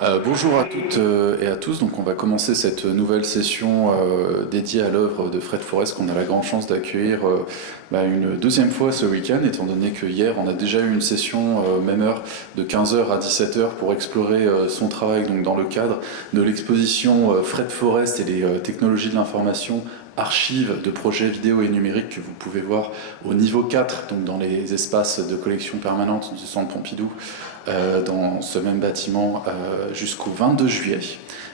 Bonjour à toutes et à tous. Donc, on va commencer cette nouvelle session dédiée à l'œuvre de Fred Forrest qu'on a la grande chance d'accueillir une deuxième fois ce week-end, étant donné que hier on a déjà eu une session même heure de 15 heures à 17 heures pour explorer son travail donc dans le cadre de l'exposition Fred Forrest et les technologies de l'information, archives de projets vidéo et numériques que vous pouvez voir au niveau 4, donc dans les espaces de collection permanente du Centre Pompidou, dans ce même bâtiment jusqu'au 22 juillet.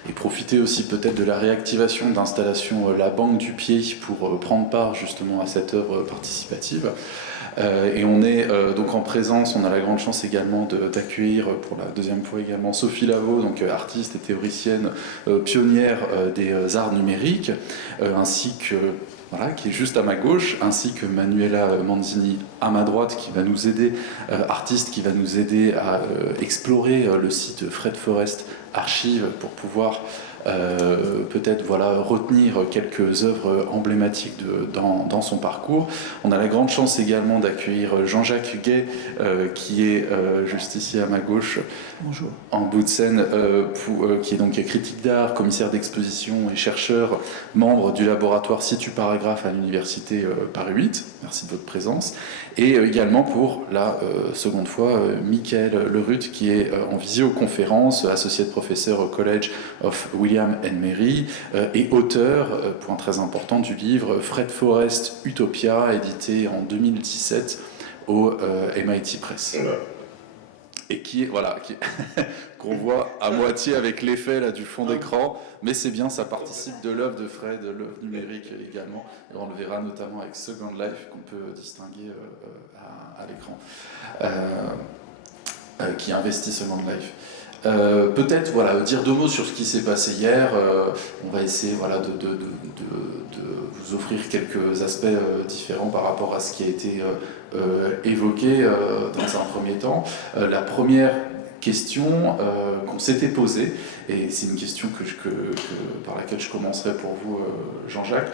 Et profiter aussi peut-être de la réactivation d'installation La Banque du Pied pour prendre part justement à cette œuvre participative. Et on est donc en présence, on a la grande chance également d'accueillir pour la deuxième fois également Sophie Lavaux, donc artiste et théoricienne pionnière des arts numériques, ainsi que voilà, qui est juste à ma gauche, ainsi que Manuela Manzini à ma droite, qui va nous aider, artiste qui va nous aider à explorer le site Fred Forrest Archives pour pouvoir peut-être retenir quelques œuvres emblématiques dans son parcours. On a la grande chance également d'accueillir Jean-Jacques Gay, qui est juste ici à ma gauche. Bonjour. En bout de scène, qui est donc critique d'art, commissaire d'exposition et chercheur, membre du laboratoire Situ Paragraphe à l'université Paris 8. Merci de votre présence. Et également pour la seconde fois, Michael Lerut, qui est en visioconférence, associé de professeur au College of William and Mary, et auteur, point très important, du livre Fred Forrest Utopia, édité en 2017 au MIT Press. Et qui est, qu'on voit à moitié avec l'effet là, du fond d'écran, mais c'est bien, ça participe de l'œuvre de Fred, de l'œuvre numérique également, et on le verra notamment avec Second Life, qu'on peut distinguer à l'écran, qui investit Second Life. Peut-être dire deux mots sur ce qui s'est passé hier. On va essayer de vous offrir quelques aspects différents par rapport à ce qui a été évoqué dans un premier temps. La première question qu'on s'était posée, et c'est une question par laquelle je commencerai pour vous, Jean-Jacques,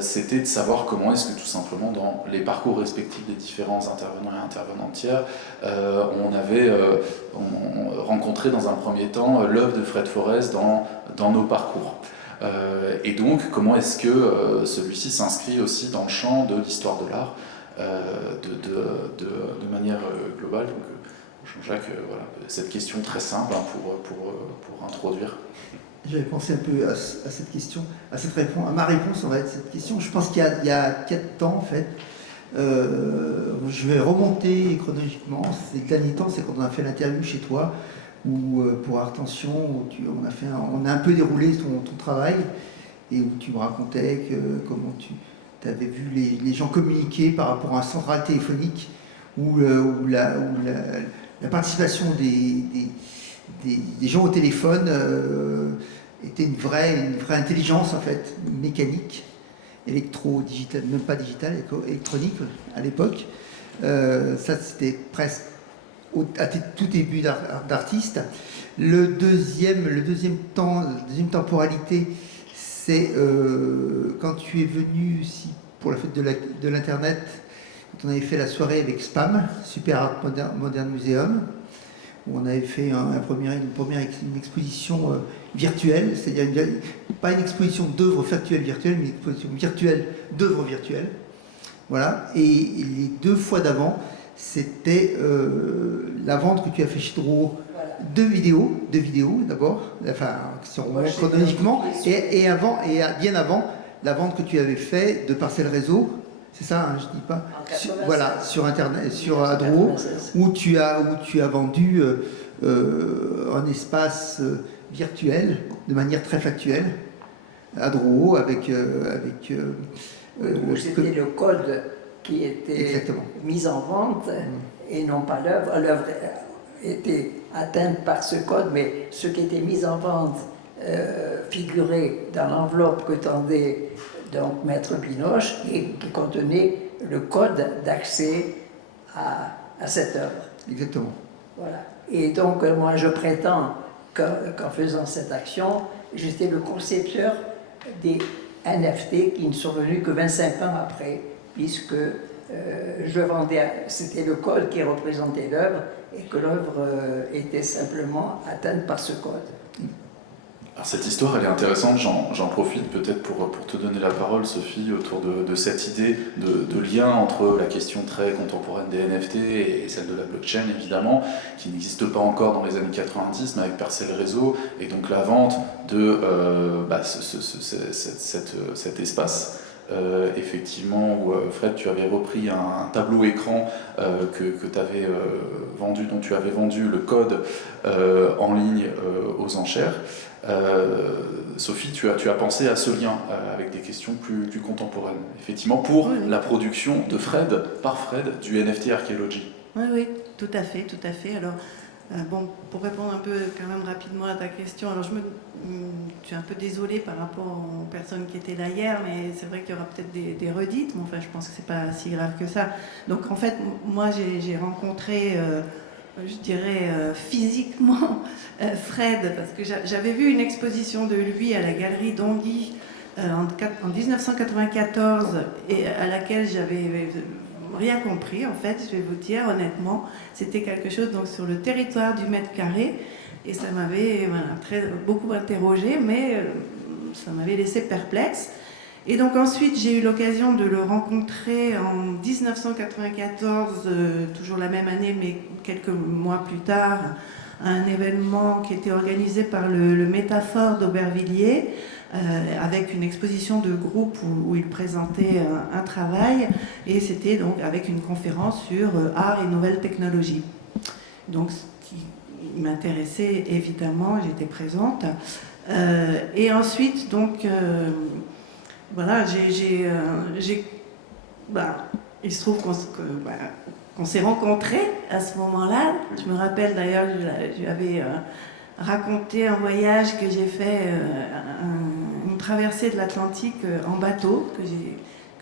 c'était de savoir comment est-ce que tout simplement dans les parcours respectifs des différents intervenants et intervenantières, on avait rencontré dans un premier temps l'œuvre de Fred Forrest dans nos parcours. Et donc comment est-ce que celui-ci s'inscrit aussi dans le champ de l'histoire de l'art de manière globale. Donc, Jean-Jacques, cette question très simple pour introduire. J'avais pensé un peu à cette question, à ma réponse en fait, cette question. Je pense qu'il y a 4 ans en fait. Je vais remonter chronologiquement. Ces derniers temps, c'est quand on a fait l'interview chez toi, ou pour Artention, où on a un peu déroulé ton travail, et où tu me racontais comment tu avais vu les gens communiquer par rapport à un central téléphonique, où la participation des gens au téléphone était une vraie intelligence en fait, mécanique, électro-digitale, même pas digitale, électronique à l'époque. Ça c'était presque à tout début d'artiste. La deuxième temporalité, c'est quand tu es venu aussi pour la fête de l'internet, quand on avait fait la soirée avec SPAM, Super Art Modern Museum, où on avait fait une exposition virtuelle, c'est-à-dire pas une exposition d'œuvres factuelles virtuelles, mais une exposition virtuelle d'œuvres virtuelles. Voilà. Et les 2 fois d'avant, c'était la vente que tu as fait chez Drouot, de vidéos d'abord, enfin, si on remonte chronologiquement, et bien avant, la vente que tu avais fait de Parcelles Réseau. C'est ça, hein, je dis pas. Sur Internet, sur Drouot, où tu as vendu un espace virtuel de manière très factuelle à Drouot avec c'était le code qui était exactement mis en vente et non pas l'œuvre. L'œuvre était atteinte par ce code, mais ce qui était mis en vente figurait dans l'enveloppe que tendait donc Maître Binoche et qui contenait le code d'accès à cette œuvre. Exactement. Voilà. Et donc, moi, je prétends qu'en faisant cette action, j'étais le concepteur des NFT qui ne sont venus que 25 ans après, puisque je vendais, c'était le code qui représentait l'œuvre et que l'œuvre était simplement atteinte par ce code. Alors cette histoire, elle est intéressante, j'en profite peut-être pour te donner la parole, Sophie, autour de cette idée de lien entre la question très contemporaine des NFT et celle de la blockchain, évidemment, qui n'existe pas encore dans les années 90, mais avec Parcel Réseau, et donc la vente de cet espace. Effectivement, où Fred, tu avais repris un tableau écran que tu avais vendu, dont tu avais vendu le code en ligne aux enchères. Sophie, tu as pensé à ce lien avec des questions plus contemporaines, effectivement, pour la production de Fred, par Fred, du NFT Archaeology. Oui, tout à fait, tout à fait. Alors, bon, pour répondre un peu quand même rapidement à ta question, alors je suis un peu désolée par rapport aux personnes qui étaient là hier, mais c'est vrai qu'il y aura peut-être des redites, mais enfin je pense que c'est pas si grave que ça. Donc en fait, moi j'ai rencontré, je dirais physiquement, Fred, parce que j'avais vu une exposition de lui à la galerie d'Anguy en 1994, et à laquelle j'avais rien compris, en fait, je vais vous dire honnêtement. C'était quelque chose donc sur le territoire du mètre carré, et ça m'avait beaucoup interrogé, mais ça m'avait laissé perplexe. Et donc ensuite, j'ai eu l'occasion de le rencontrer en 1994, toujours la même année, mais quelques mois plus tard, à un événement qui était organisé par le Métaphore d'Aubervilliers, avec une exposition de groupe où il présentait un travail, et c'était donc avec une conférence sur art et nouvelles technologies. Donc ce qui m'intéressait évidemment, j'étais présente. Et ensuite, donc, voilà, il se trouve qu'on s'est rencontrés à ce moment-là. Je me rappelle d'ailleurs, je lui avais raconté un voyage que j'ai fait, une traversée de l'Atlantique en bateau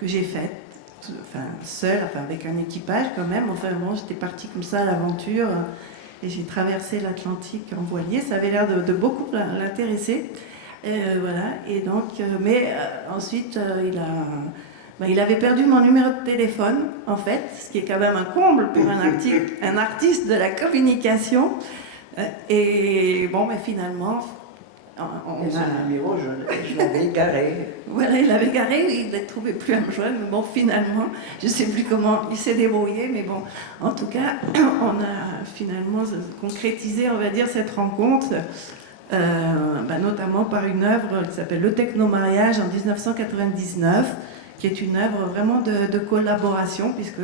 que j'ai faite, enfin seule, enfin avec un équipage quand même. Enfin bon, j'étais partie comme ça à l'aventure et j'ai traversé l'Atlantique en voilier. Ça avait l'air de beaucoup l'intéresser. Voilà, et donc, ensuite, il avait perdu mon numéro de téléphone, en fait, ce qui est quand même un comble pour un artiste de la communication. Et bon, finalement, son numéro, je l'avais garé. Voilà, il l'avait garé, il ne trouvait plus à me joindre. Mais bon, finalement, je ne sais plus comment il s'est débrouillé, mais bon, en tout cas, on a finalement concrétisé, on va dire, cette rencontre. Notamment par une œuvre qui s'appelle Le Technomariage en 1999, qui est une œuvre vraiment de collaboration, puisque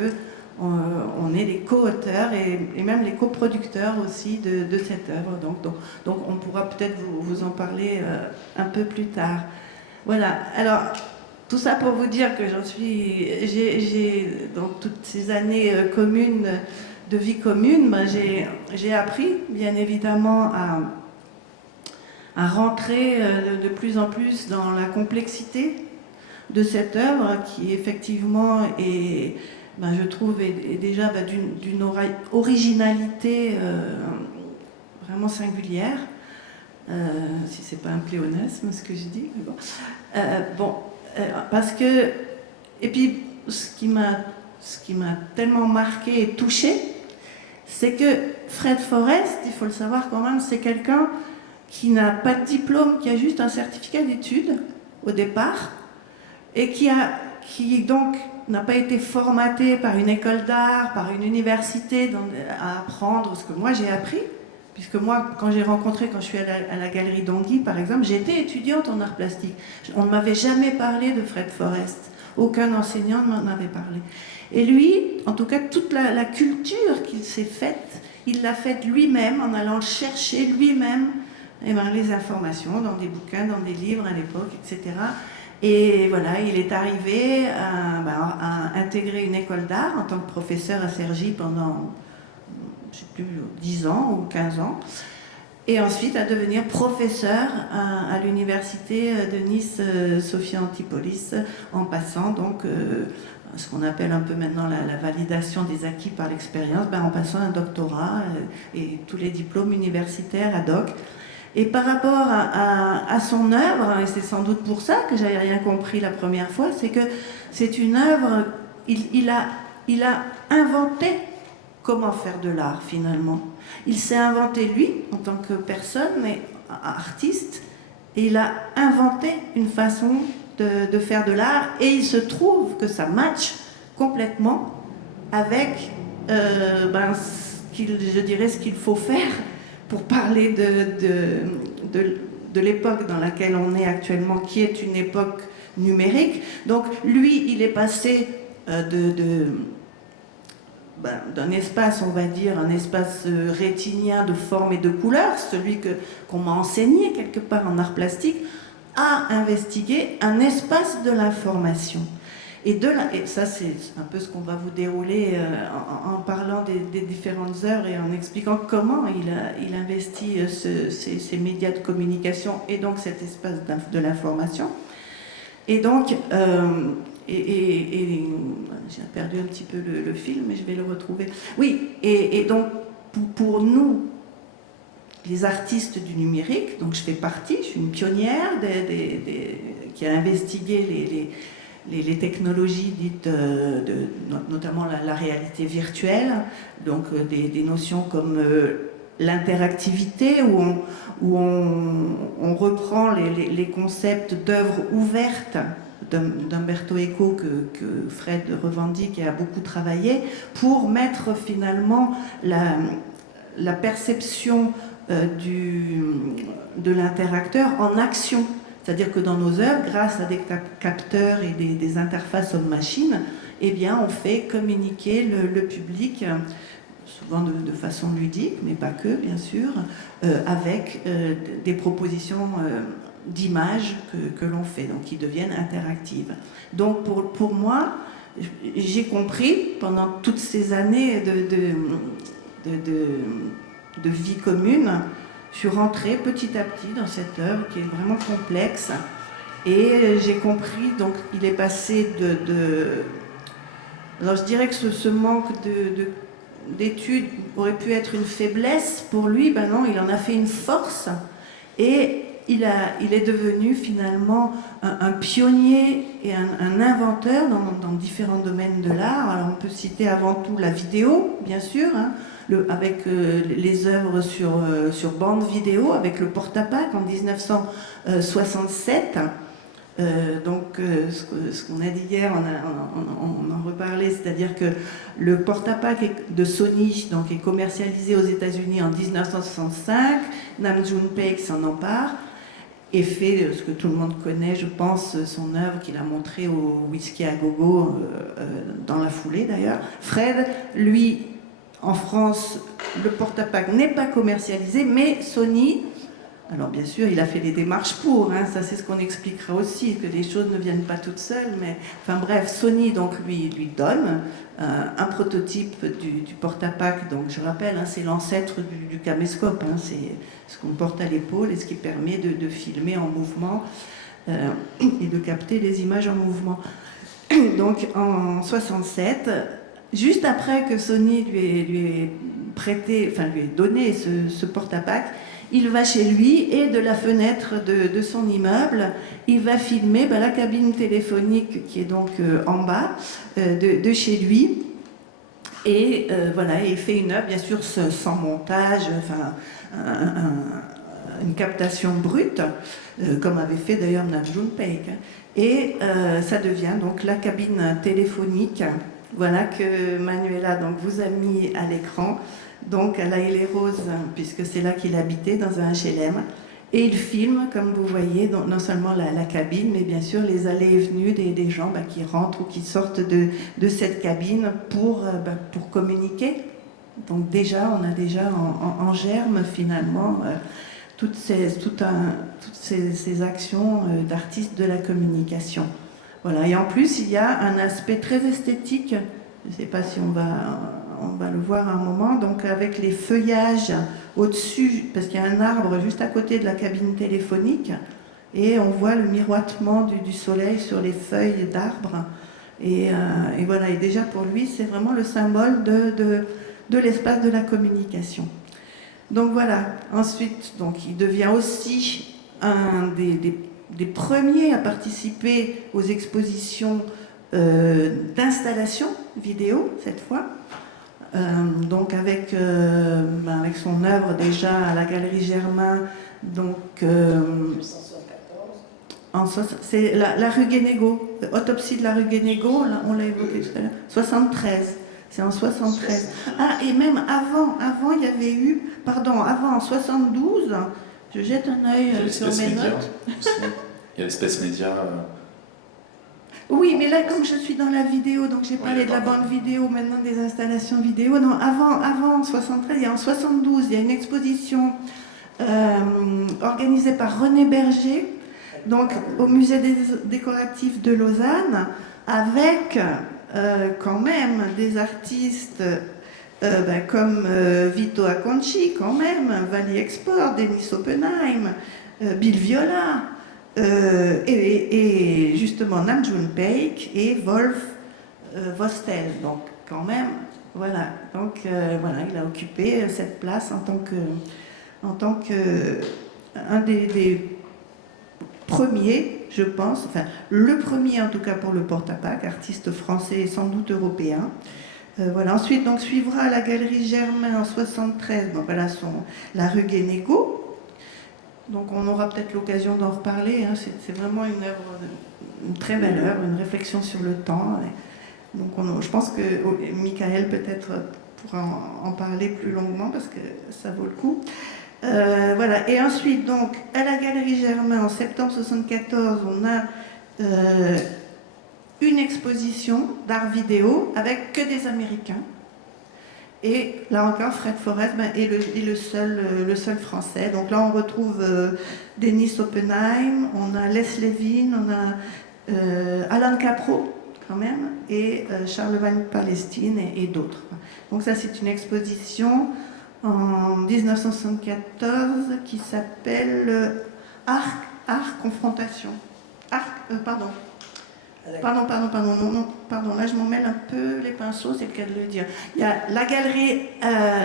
on est les co-auteurs et même les coproducteurs aussi de cette œuvre. Donc on pourra peut-être vous en parler un peu plus tard. Voilà, alors tout ça pour vous dire que j'ai dans toutes ces années communes, de vie commune, j'ai appris bien évidemment à rentrer de plus en plus dans la complexité de cette œuvre qui effectivement est, je trouve, est déjà d'une originalité vraiment singulière, si c'est pas un pléonasme ce que je dis, mais bon. Parce que, et puis ce qui m'a tellement marqué et touché, c'est que Fred Forrest, il faut le savoir quand même, c'est quelqu'un qui n'a pas de diplôme, qui a juste un certificat d'études au départ, et qui donc n'a pas été formaté par une école d'art, par une université à apprendre ce que moi j'ai appris, puisque moi, quand je suis à la galerie d'Anguy, par exemple, j'étais étudiante en art plastique. On ne m'avait jamais parlé de Fred Forrest. Aucun enseignant ne m'en avait parlé. Et lui, en tout cas, toute la culture qu'il s'est faite, il l'a faite lui-même, en allant chercher lui-même les informations dans des bouquins, dans des livres à l'époque, etc. Et voilà, il est arrivé à intégrer une école d'art en tant que professeur à Cergy pendant, je ne sais plus, 10 ans ou 15 ans. Et ensuite à devenir professeur à l'université de Nice, Sophia Antipolis, en passant donc ce qu'on appelle un peu maintenant la validation des acquis par l'expérience, en passant un doctorat et tous les diplômes universitaires ad hoc. Et par rapport à son œuvre, et c'est sans doute pour ça que j'avais rien compris la première fois, c'est que c'est une œuvre, il a il a inventé comment faire de l'art finalement. Il s'est inventé lui en tant que personne, mais artiste, et il a inventé une façon de faire de l'art, et il se trouve que ça match complètement avec je dirais ce qu'il faut faire pour parler de l'époque dans laquelle on est actuellement, qui est une époque numérique. Donc lui, il est passé d'un espace, on va dire, un espace rétinien de forme et de couleur, celui qu'on m'a enseigné quelque part en art plastique, à investiguer un espace de l'information. Et ça, c'est un peu ce qu'on va vous dérouler en parlant des différentes œuvres et en expliquant comment il investit ces médias de communication et donc cet espace de l'information. Et donc, j'ai perdu un petit peu le film, mais je vais le retrouver. Oui, et donc, pour nous, les artistes du numérique, donc je fais partie, je suis une pionnière qui a investigué les technologies dites, notamment la réalité virtuelle, donc des notions comme l'interactivité, où on reprend les concepts d'œuvres ouvertes d'Umberto Eco que Fred revendique et a beaucoup travaillé, pour mettre finalement la perception de l'interacteur en action. C'est-à-dire que dans nos œuvres, grâce à des capteurs et des interfaces homme-machine, eh bien, on fait communiquer le public, souvent de façon ludique, mais pas que, bien sûr, avec des propositions d'images que l'on fait, donc qui deviennent interactives. Donc pour moi, j'ai compris pendant toutes ces années de vie commune, je suis rentrée petit à petit dans cette œuvre qui est vraiment complexe, et j'ai compris, donc il est passé alors je dirais que ce manque d'études aurait pu être une faiblesse pour lui, ben non, il en a fait une force, et il est devenu finalement un pionnier et un inventeur dans différents domaines de l'art. Alors on peut citer avant tout la vidéo, bien sûr, hein, avec les œuvres sur bande vidéo, avec le porte-à-pack en 1967. Ce qu'on a dit hier, on en reparlait, c'est-à-dire que le porte-à-pack de Sony est commercialisé aux États-Unis en 1965. Nam June-paik s'en empare et fait ce que tout le monde connaît, je pense, son œuvre qu'il a montrée au Whisky à Gogo, dans la foulée d'ailleurs. Fred, lui, en France, le porte-à-pack n'est pas commercialisé, mais Sony, alors bien sûr, il a fait des démarches pour, hein, ça c'est ce qu'on expliquera aussi, que les choses ne viennent pas toutes seules, mais enfin bref, Sony donc lui donne un prototype du porte-à-pack, donc je rappelle, hein, c'est l'ancêtre du caméscope, hein, c'est ce qu'on porte à l'épaule et ce qui permet de filmer en mouvement et de capter les images en mouvement. Donc en 67, juste après que Sony lui ait donné ce porte-à-pack, il va chez lui et de la fenêtre de son immeuble, il va filmer la cabine téléphonique qui est donc en bas de chez lui. Et voilà, il fait une œuvre, bien sûr, sans montage, enfin, une captation brute, comme avait fait d'ailleurs Nam June-paik. Et ça devient donc la cabine téléphonique, voilà, que Manuela donc, vous a mis à l'écran. Donc à La Haye-les-Roses, puisque c'est là qu'il habitait, dans un HLM. Et il filme, comme vous voyez, non seulement la cabine, mais bien sûr les allées et venues des gens qui rentrent ou qui sortent de cette cabine pour communiquer. Donc déjà, on a déjà en germe finalement toutes ces actions d'artistes de la communication. Voilà. Et en plus, il y a un aspect très esthétique, je ne sais pas si on va le voir à un moment, donc avec les feuillages au-dessus, parce qu'il y a un arbre juste à côté de la cabine téléphonique, et on voit le miroitement du soleil sur les feuilles d'arbres. Et voilà, et déjà pour lui, c'est vraiment le symbole de l'espace de la communication. Donc voilà, ensuite, donc, il devient aussi un des premiers à participer aux expositions d'installation vidéo, cette fois. Donc avec son œuvre déjà à la Galerie Germain, donc c'est la rue Guénégaud, Autopsie de la rue Guénégaud, là, on l'a évoqué tout à l'heure, 73. C'est en 73. Ah, et même avant, il y avait eu, avant, en 72, je jette un œil sur mes notes. Il y a l'espèce média. Oui, mais là, comme je suis dans la vidéo, donc j'ai parlé de la bande vidéo, maintenant des installations vidéo. Non, avant 73, il y a en 72, il y a une exposition organisée par René Berger, donc au musée décoratif de Lausanne, avec quand même des artistes comme Vito Acconci, quand même, Valley Export, Denis Oppenheim, Bill Viola, et justement Nam June Paik et Wolf Vostell. Donc quand même, voilà. Donc voilà, il a occupé cette place en tant que un des premiers, je pense, enfin le premier en tout cas pour le porte-à-pack, artiste français et sans doute européen. Voilà. Ensuite, donc, suivra la Galerie Germain en 73, donc voilà la rue Guénégaud. Donc on aura peut-être l'occasion d'en reparler. Hein. C'est vraiment une très belle œuvre, une réflexion sur le temps. Donc je pense que Michael peut-être pourra en parler plus longuement parce que ça vaut le coup. Voilà. Et ensuite, donc, à la Galerie Germain, en septembre 74, on a une exposition d'art vidéo avec que des Américains. Et là encore, Fred Forrest est le seul français. Donc là, on retrouve Denis Oppenheim, on a Les Levin, on a Alan Capro, quand même, et Charlemagne Palestine et d'autres. Donc ça, c'est une exposition en 1974 qui s'appelle Art Confrontation. Pardon, là je m'en mêle un peu les pinceaux, c'est le cas de le dire. Il y a la Galerie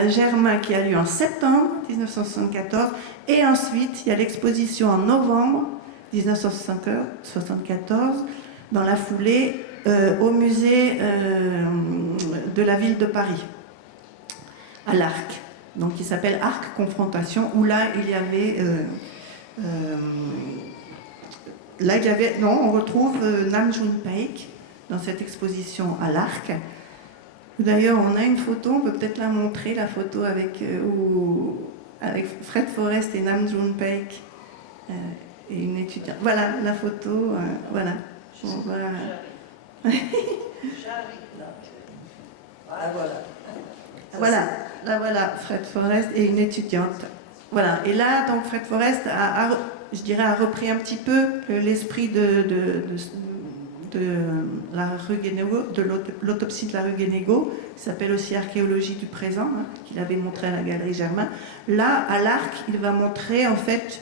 Germain qui a lieu en septembre 1974, et ensuite il y a l'exposition en novembre 1974, dans la foulée, au musée de la ville de Paris, à l'Arc, donc qui s'appelle Arc Confrontation, où là il y avait... on retrouve Nam June Paik dans cette exposition à l'Arc. D'ailleurs, on a une photo, on peut peut-être la montrer, la photo avec Fred Forrest et Nam June Paik et une étudiante. Voilà la photo, voilà. Voilà, Fred Forrest et une étudiante. Voilà, et là, donc Fred Forrest a repris un petit peu l'esprit de la rue Guénégaud, de l'autopsie de la rue Guénégaud, qui s'appelle aussi Archéologie du présent, hein, qu'il avait montré à la Galerie Germain. Là, à l'Arc, il va montrer en fait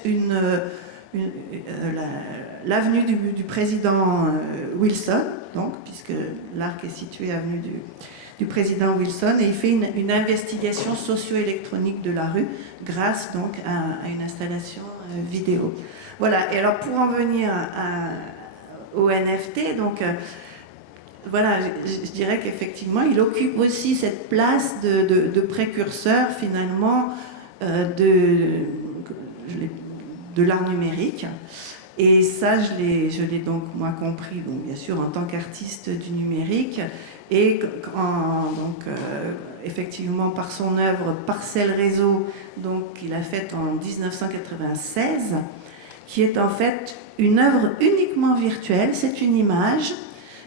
l'avenue du président Wilson, donc, puisque l'Arc est situé avenue du président Wilson, et il fait une investigation socio-électronique de la rue grâce donc à une installation vidéo. Voilà, et alors pour en venir au NFT, donc voilà, je dirais qu'effectivement il occupe aussi cette place de précurseur finalement de l'art numérique. Et ça, je l'ai donc moi compris, donc bien sûr en tant qu'artiste du numérique, et effectivement par son œuvre Parcelle Réseau, donc qu'il a faite en 1996, qui est en fait une œuvre uniquement virtuelle. C'est une image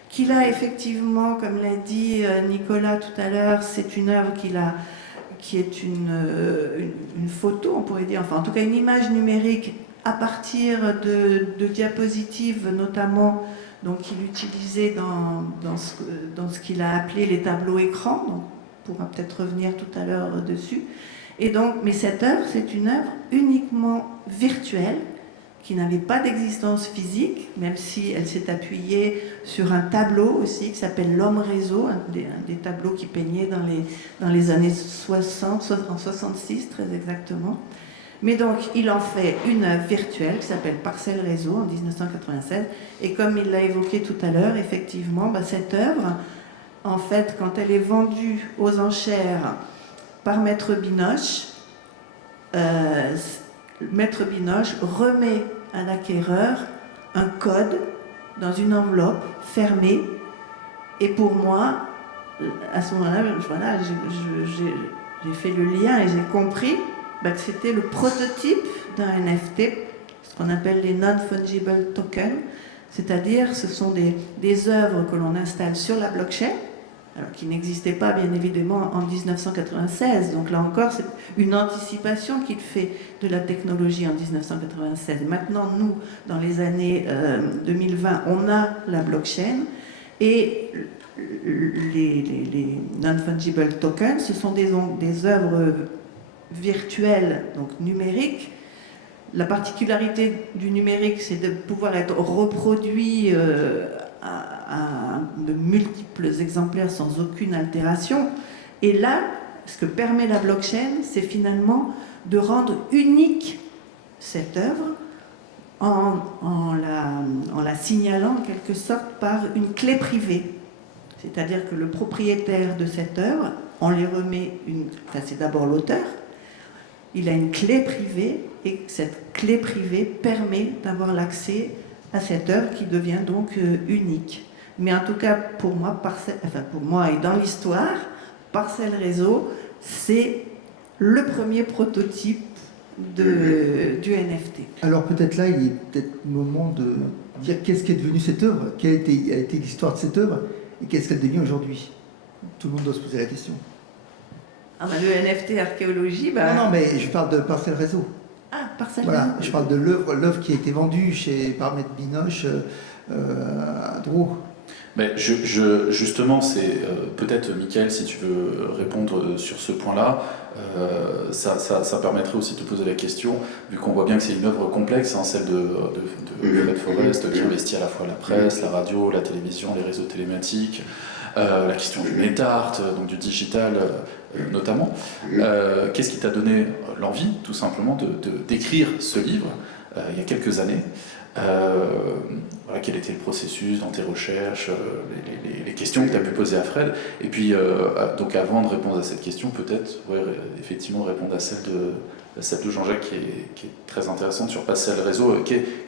qu'il a effectivement, comme l'a dit Nicolas tout à l'heure, c'est une œuvre qui est une photo, on pourrait dire, enfin en tout cas une image numérique à partir de diapositives notamment, donc qu'il utilisait dans ce qu'il a appelé les tableaux écrans. Donc on pourra peut-être revenir tout à l'heure dessus. Et donc, mais cette œuvre, c'est une œuvre uniquement virtuelle, qui n'avait pas d'existence physique, même si elle s'est appuyée sur un tableau aussi qui s'appelle L'Homme Réseau, un des tableaux qui peignaient dans les années 60, en 66 très exactement. Mais donc, il en fait une œuvre virtuelle qui s'appelle Parcelle Réseau en 1996. Et comme il l'a évoqué tout à l'heure, effectivement, cette œuvre, en fait, quand elle est vendue aux enchères par Maître Binoche, Maître Binoche remet à l'acquéreur un code dans une enveloppe fermée. Et pour moi, à ce moment-là, voilà, j'ai fait le lien et j'ai compris que c'était le prototype d'un NFT, ce qu'on appelle les non-fungible tokens, c'est-à-dire ce sont des œuvres que l'on installe sur la blockchain, alors qui n'existaient pas bien évidemment en 1996. Donc là encore, c'est une anticipation qu'il fait de la technologie en 1996. Maintenant, nous, dans les années 2020, on a la blockchain et les non-fungible tokens, ce sont des œuvres virtuelles, donc numériques. La particularité du numérique, c'est de pouvoir être reproduit à de multiples exemplaires sans aucune altération. Et là, ce que permet la blockchain, c'est finalement de rendre unique cette œuvre en la signalant en quelque sorte par une clé privée. C'est-à-dire que le propriétaire de cette œuvre, on lui remet c'est d'abord l'auteur, il a une clé privée et cette clé privée permet d'avoir l'accès à cette œuvre qui devient donc unique. Mais en tout cas, pour moi et dans l'histoire, Parcelle Réseau, c'est le premier prototype du NFT. Alors peut-être là, il est peut-être le moment de dire qu'est-ce qui est devenu cette œuvre, quelle a été l'histoire de cette œuvre et qu'est-ce qu'elle devient aujourd'hui. Tout le monde doit se poser la question. Le NFT archéologie, Non, mais je parle de Parcelle Réseau. Ah, Parcelle Voilà, Réseau. je parle de l'œuvre qui a été vendue par Maître Binoche à Drouot. Mais justement, c'est peut-être, Michael, si tu veux répondre sur ce point-là, ça permettrait aussi de te poser la question, vu qu'on voit bien que c'est une œuvre complexe, celle de Fred Forrest, qui investit à la fois la presse, la radio, la télévision, les réseaux télématiques, la question du net-art, donc du digital notamment. Qu'est-ce qui t'a donné l'envie, tout simplement, d'écrire ce livre il y a quelques années? Quel était le processus dans tes recherches, les questions que tu as pu poser à Fred, et puis donc avant de répondre à cette question, peut-être effectivement répondre à celle de Jean-Jacques qui est très intéressante sur Parcelle Réseau.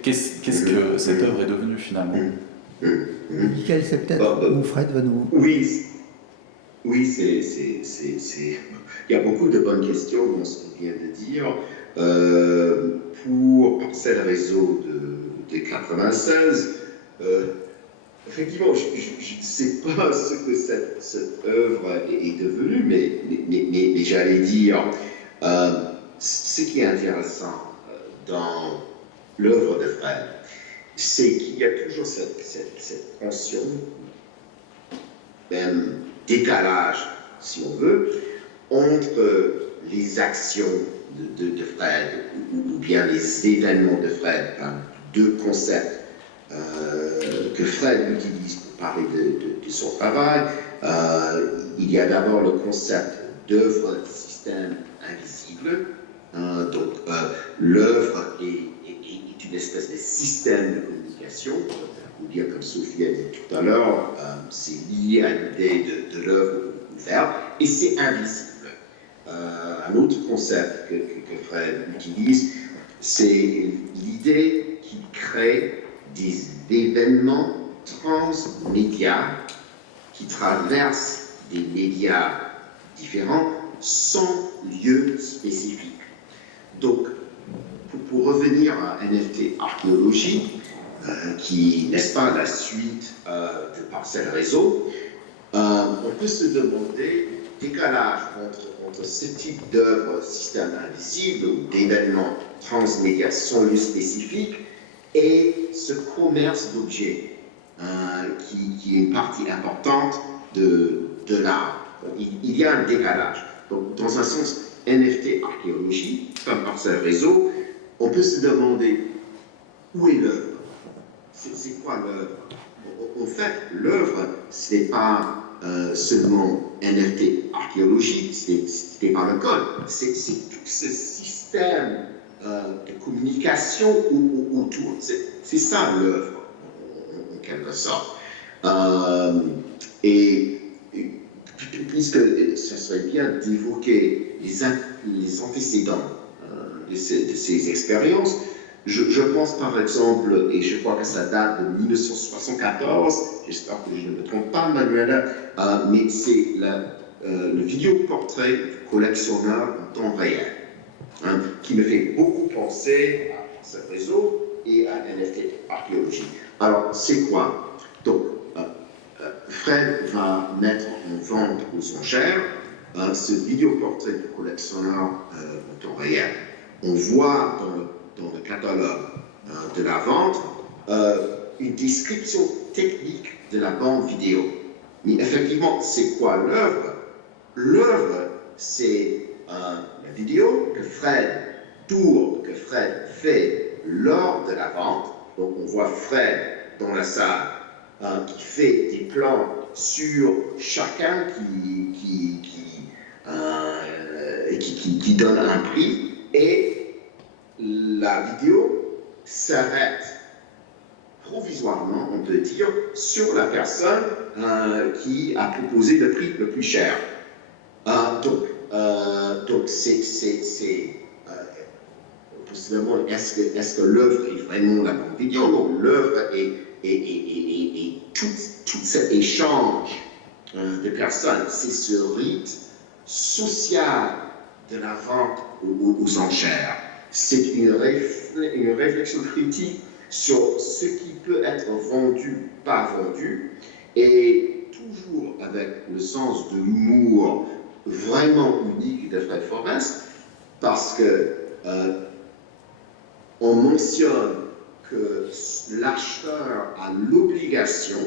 Qu'est-ce que cette œuvre est devenue finalement? Michael, c'est peut-être ou Fred va nous... Oui, il y a beaucoup de bonnes questions dans ce qu'on vient de dire. Pour Parcelle Réseau de 96, effectivement, je ne sais pas ce que cette œuvre est devenue, mais j'allais dire, ce qui est intéressant dans l'œuvre de Fred, c'est qu'il y a toujours cette tension, même décalage, si on veut, entre les actions de Fred ou bien les événements de Fred, deux concepts que Fred utilise pour parler de son travail. Il y a d'abord le concept d'œuvre système invisible. Donc l'œuvre est une espèce de système de communication, ou bien comme Sophie a dit tout à l'heure, c'est lié à l'idée de l'œuvre ouverte, et c'est invisible. Un autre concept que Fred utilise, c'est l'idée qu'il crée des événements transmédia qui traversent des médias différents sans lieu spécifique. Donc, pour revenir à NFT archéologie, qui n'est-ce pas la suite de Parcelle Réseau, on peut se demander décalage entre ce type d'œuvre système invisible ou d'événements transmédia sans lieu spécifique et ce commerce d'objets qui est une partie importante de l'art. Il y a un décalage. Donc, dans un sens, NFT archéologie, comme Parcelle Réseau, on peut se demander où est l'œuvre? C'est quoi l'œuvre? En fait, l'œuvre, ce n'est pas seulement NFT archéologie, ce n'est pas le code, c'est tout ce système de communication autour. C'est ça l'œuvre, en quelque sorte. Et puisque ce serait bien d'évoquer les antécédents de ces expériences, je pense par exemple, et je crois que ça date de 1974, j'espère que je ne me trompe pas, Manuela, mais c'est le vidéoportrait du collectionneur en temps réel, qui me fait beaucoup penser à ce réseau et à NFT archéologie. Alors, c'est quoi? Donc, Fred va mettre en vente aux enchères ce vidéoportrait du collectionneur en temps réel. On voit dans le catalogue de la vente une description technique de la bande vidéo. Mais effectivement, c'est quoi l'œuvre? L'œuvre, c'est la vidéo que Fred fait lors de la vente. Donc on voit Fred dans la salle qui fait des plans sur chacun qui donne un prix, et la vidéo s'arrête provisoirement, on peut dire, sur la personne qui a proposé le prix le plus cher. Donc c'est possiblement, est-ce que l'œuvre est vraiment la bande vidéo? Donc l'œuvre est tout cet échange de personnes, c'est ce rite social de la vente aux enchères. C'est une réflexion critique sur ce qui peut être vendu, pas vendu, et toujours avec le sens de l'humour vraiment unique de Fred Forrest, parce que on mentionne que l'acheteur a l'obligation,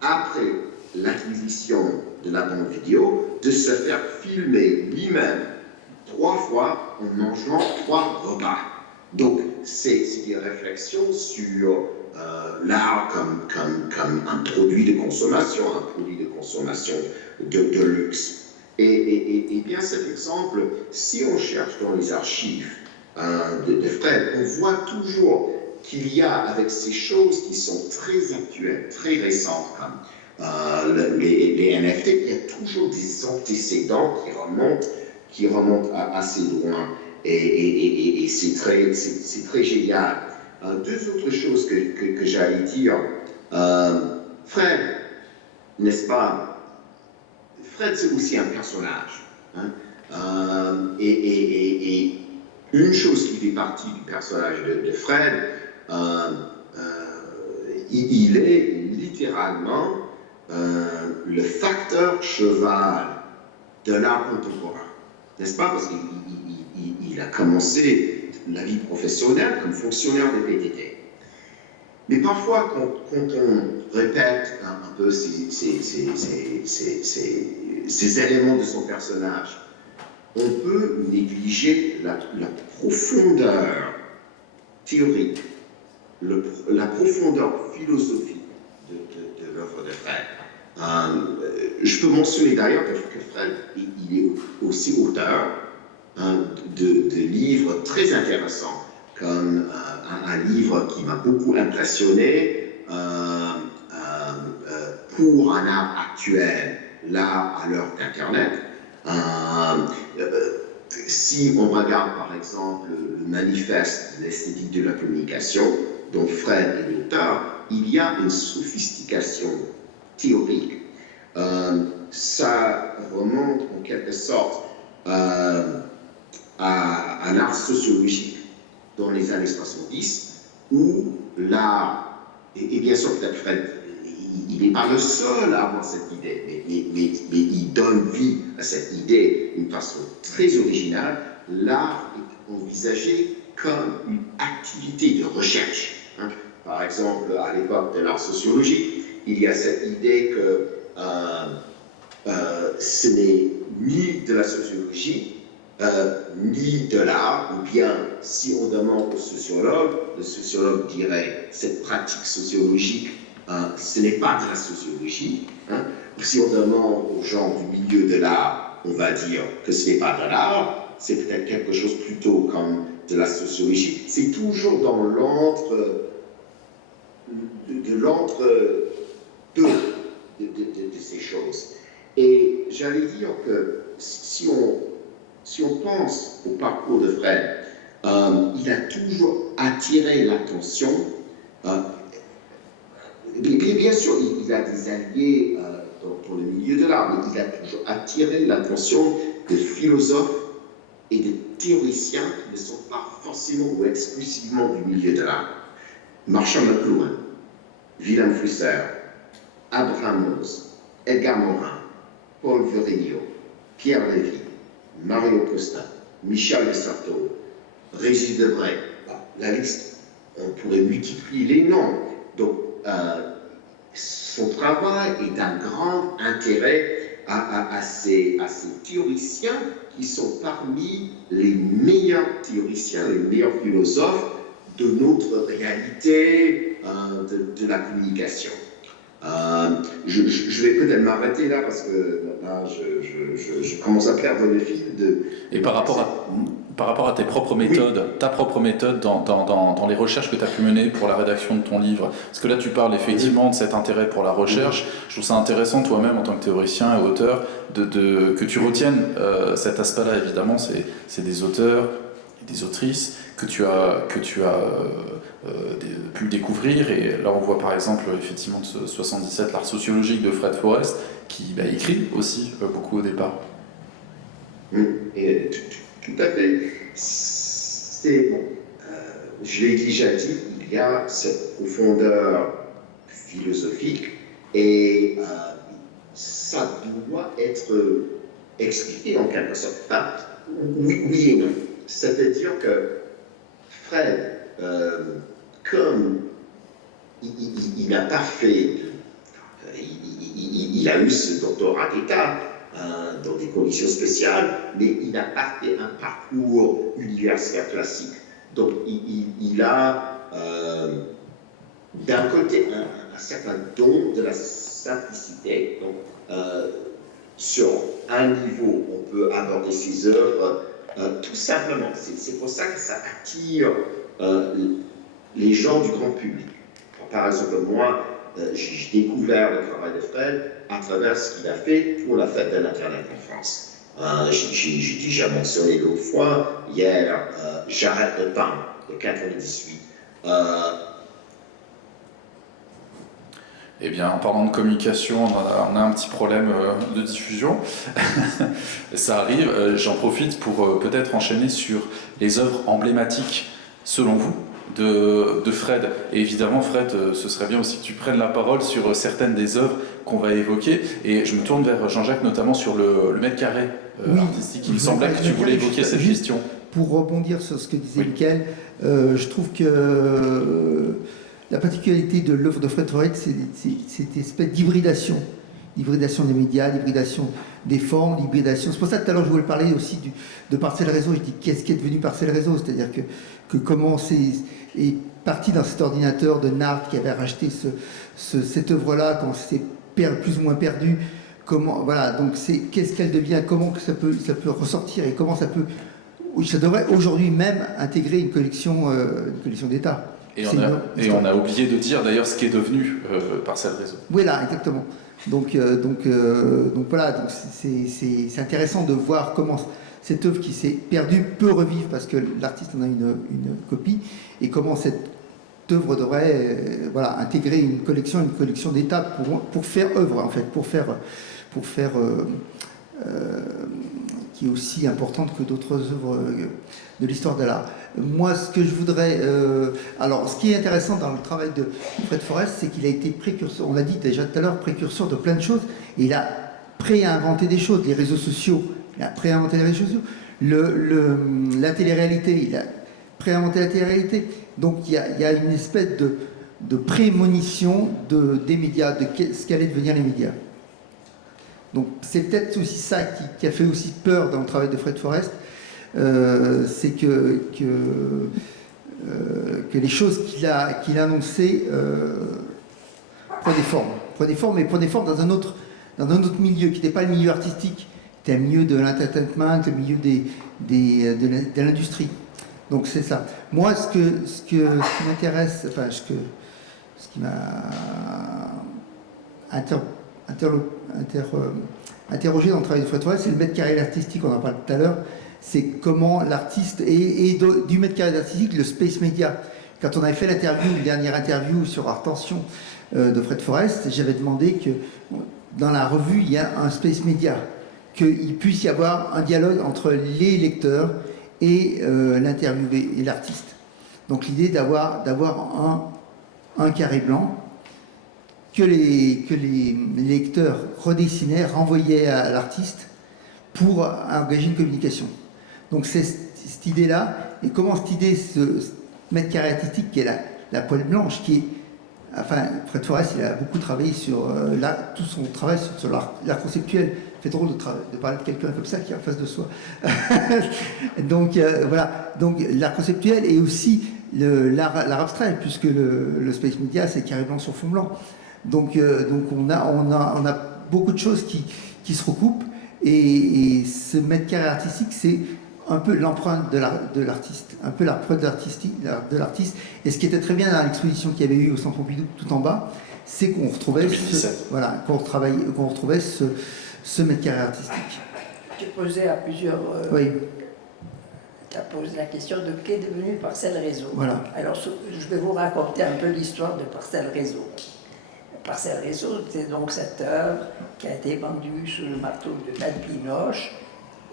après l'acquisition de la bande vidéo, de se faire filmer lui-même 3 fois en mangeant 3 repas. Donc, c'est des réflexions sur l'art comme un produit de consommation de luxe. Et bien cet exemple, si on cherche dans les archives de Fred, on voit toujours qu'il y a, avec ces choses qui sont très actuelles, très récentes, comme les NFT, il y a toujours des antécédents qui remontent assez loin. Et c'est très génial. 2 autres choses que j'allais dire. Fred, n'est-ce pas? Fred, c'est aussi un personnage. Et une chose qui fait partie du personnage de Fred, il est littéralement le facteur cheval de l'art contemporain. N'est-ce pas? Parce qu'il a commencé la vie professionnelle comme fonctionnaire de PTT. Mais parfois, quand on répète un peu ces éléments de son personnage, on peut négliger la profondeur théorique, la profondeur philosophique de l'œuvre de Fred. Je peux mentionner d'ailleurs que Fred, il est aussi auteur de livres très intéressants, comme un livre qui m'a beaucoup impressionné pour un art actuel, l'art à l'heure d'Internet. Si on regarde par exemple le manifeste de l'esthétique de la communication, dont Fred est l'auteur, il y a une sophistication théorique. Ça remonte en quelque sorte à un art sociologique dans les années 70, où l'art, et bien sûr peut-être Fred, il n'est pas le seul à avoir cette idée, mais il donne vie à cette idée d'une façon très originale. L'art est envisagé comme une activité de recherche. Par exemple, à l'époque de l'art sociologique, il y a cette idée que ce n'est ni de la sociologie, ni de l'art, ou bien si on demande au sociologue, le sociologue dirait cette pratique sociologique, ce n'est pas de la sociologie. Si on demande aux gens du milieu de l'art, on va dire que ce n'est pas de l'art, c'est peut-être quelque chose plutôt comme de la sociologie. C'est toujours dans l'entre-deux de ces choses. Et j'allais dire que si on pense au parcours de Fred, il a toujours attiré l'attention. Bien sûr, il a des alliés dans le milieu de l'art, mais il a toujours attiré l'attention de philosophes et de théoriciens qui ne sont pas forcément ou exclusivement du milieu de l'art. Marshall McLuhan, Wilhelm Flusser, Abraham Mose, Edgar Morin, Paul Virilio, Pierre Lévy, Mario Costa, Michel de Certeau, Régis Debray. La liste, on pourrait multiplier les noms. Donc, son travail est d'un grand intérêt à ces théoriciens qui sont parmi les meilleurs théoriciens, les meilleurs philosophes de notre réalité de la communication. Je vais peut-être m'arrêter là parce que là, je commence à perdre le fil de... Et par rapport à tes propres méthodes, oui. Ta propre méthode dans les recherches que tu as pu mener pour la rédaction de ton livre, parce que là tu parles effectivement de cet intérêt pour la recherche, je trouve ça intéressant toi-même en tant que théoricien et auteur que tu retiennes cet aspect-là. Évidemment, c'est des auteurs et des autrices que tu as pu découvrir, et là on voit par exemple effectivement de 77 l'art sociologique de Fred Forrest qui écrit aussi beaucoup au départ. Et tout à fait. C'est bon. Je l'ai déjà dit, il y a cette profondeur philosophique et ça doit être expliqué en quelque sorte. Oui et non. C'est-à-dire que Fred, comme il n'a pas fait, il a eu ce doctorat d'État dans des conditions spéciales, mais il n'a pas fait un parcours universitaire classique. Donc il a d'un côté un certain don de la simplicité. Donc sur un niveau, on peut aborder ses œuvres tout simplement. C'est pour ça que ça attire les gens du grand public. Par exemple, moi, j'ai découvert le travail de Fred à travers ce qu'il a fait pour la fête de l'Internet en France. J'ai déjà mentionné l'autre fois, hier, J'arrête le temps de 98. Eh bien, en parlant de communication, on a un petit problème de diffusion. Ça arrive. J'en profite pour peut-être enchaîner sur les œuvres emblématiques, selon vous, de Fred. Et évidemment, Fred, ce serait bien aussi que tu prennes la parole sur certaines des œuvres qu'on va évoquer. Et je me tourne vers Jean-Jacques, notamment sur le mètre carré artistique. Il me semblait que tu voulais évoquer cette question. Pour rebondir sur ce que disait Michael, je trouve que la particularité de l'œuvre de Fred Forrest, c'est cette espèce d'hybridation. L'hybridation des médias, l'hybridation des formes, l'hybridation. C'est pour ça que tout à l'heure je voulais parler aussi de Parcelles Réseau. Je dis qu'est-ce qui est devenu Parcelles Réseau, c'est-à-dire que comment est parti dans cet ordinateur de Nart qui avait racheté cette œuvre-là, quand c'est plus ou moins perdu. Comment, voilà, donc qu'est-ce qu'elle devient, comment que ça peut ressortir et comment ça devrait aujourd'hui même intégrer une collection d'État. Et on a oublié de dire d'ailleurs ce qui est devenu Parcelles Réseau. Voilà, exactement. Donc voilà, donc c'est intéressant de voir comment cette œuvre qui s'est perdue peut revivre parce que l'artiste en a une copie, et comment cette œuvre devrait intégrer une collection d'État pour faire œuvre en fait, pour faire qui est aussi importante que d'autres œuvres de l'histoire de l'art. Moi, ce que je voudrais... alors, ce qui est intéressant dans le travail de Fred Forrest, c'est qu'il a été précurseur, on l'a dit déjà tout à l'heure, précurseur de plein de choses, et il a préinventé des choses, les réseaux sociaux, il a préinventé les réseaux sociaux, la télé-réalité, il a préinventé la télé-réalité. Donc, il y a une espèce de prémonition des médias, de ce qu'allaient devenir les médias. Donc, c'est peut-être aussi ça qui a fait aussi peur dans le travail de Fred Forrest, c'est que les choses qu'il a annoncées prenaient forme dans un autre milieu, qui n'était pas le milieu artistique, c'était le milieu de l'entertainment, le milieu de l'industrie. Donc c'est ça. Moi, ce qui m'intéresse, enfin, ce qui m'a interrogé dans le travail de Fred Forest, c'est le mètre carré artistique, on en parle tout à l'heure. C'est comment l'artiste, du mètre carré artistique, le space media. Quand on avait fait une dernière interview sur Art Tension de Fred Forest, j'avais demandé que dans la revue, il y a un space media, qu'il puisse y avoir un dialogue entre les lecteurs et l'interviewé et l'artiste. Donc l'idée d'avoir un carré blanc que les lecteurs redessinaient, renvoyaient à l'artiste pour engager une communication. Donc c'est cette idée-là, et comment cette idée, ce mètre carré artistique qui est la poêle blanche, qui est, enfin, Fred Forest, il a beaucoup travaillé sur tout son travail sur l'art conceptuel. C'est drôle de parler de quelqu'un comme ça qui est en face de soi. Donc voilà, donc l'art conceptuel et aussi l'art abstrait, puisque le space media c'est carré blanc sur fond blanc. Donc on a beaucoup de choses qui se recoupent, et ce mètre carré artistique c'est un peu l'empreinte de l'artiste, un peu l'empreinte de l'artiste. Et ce qui était très bien dans l'exposition qu'il y avait eu au Centre Pompidou tout en bas, c'est qu'on retrouvait qu'on retrouvait ce mètre carré artistique. Tu posais à plusieurs. Oui. Tu as posé la question de qu'est devenu Parcelles Réseau. Voilà. Alors, je vais vous raconter un peu l'histoire de Parcelles Réseau. Parcelles Réseau, c'est donc cette œuvre qui a été vendue sous le marteau de Maître Pinoche,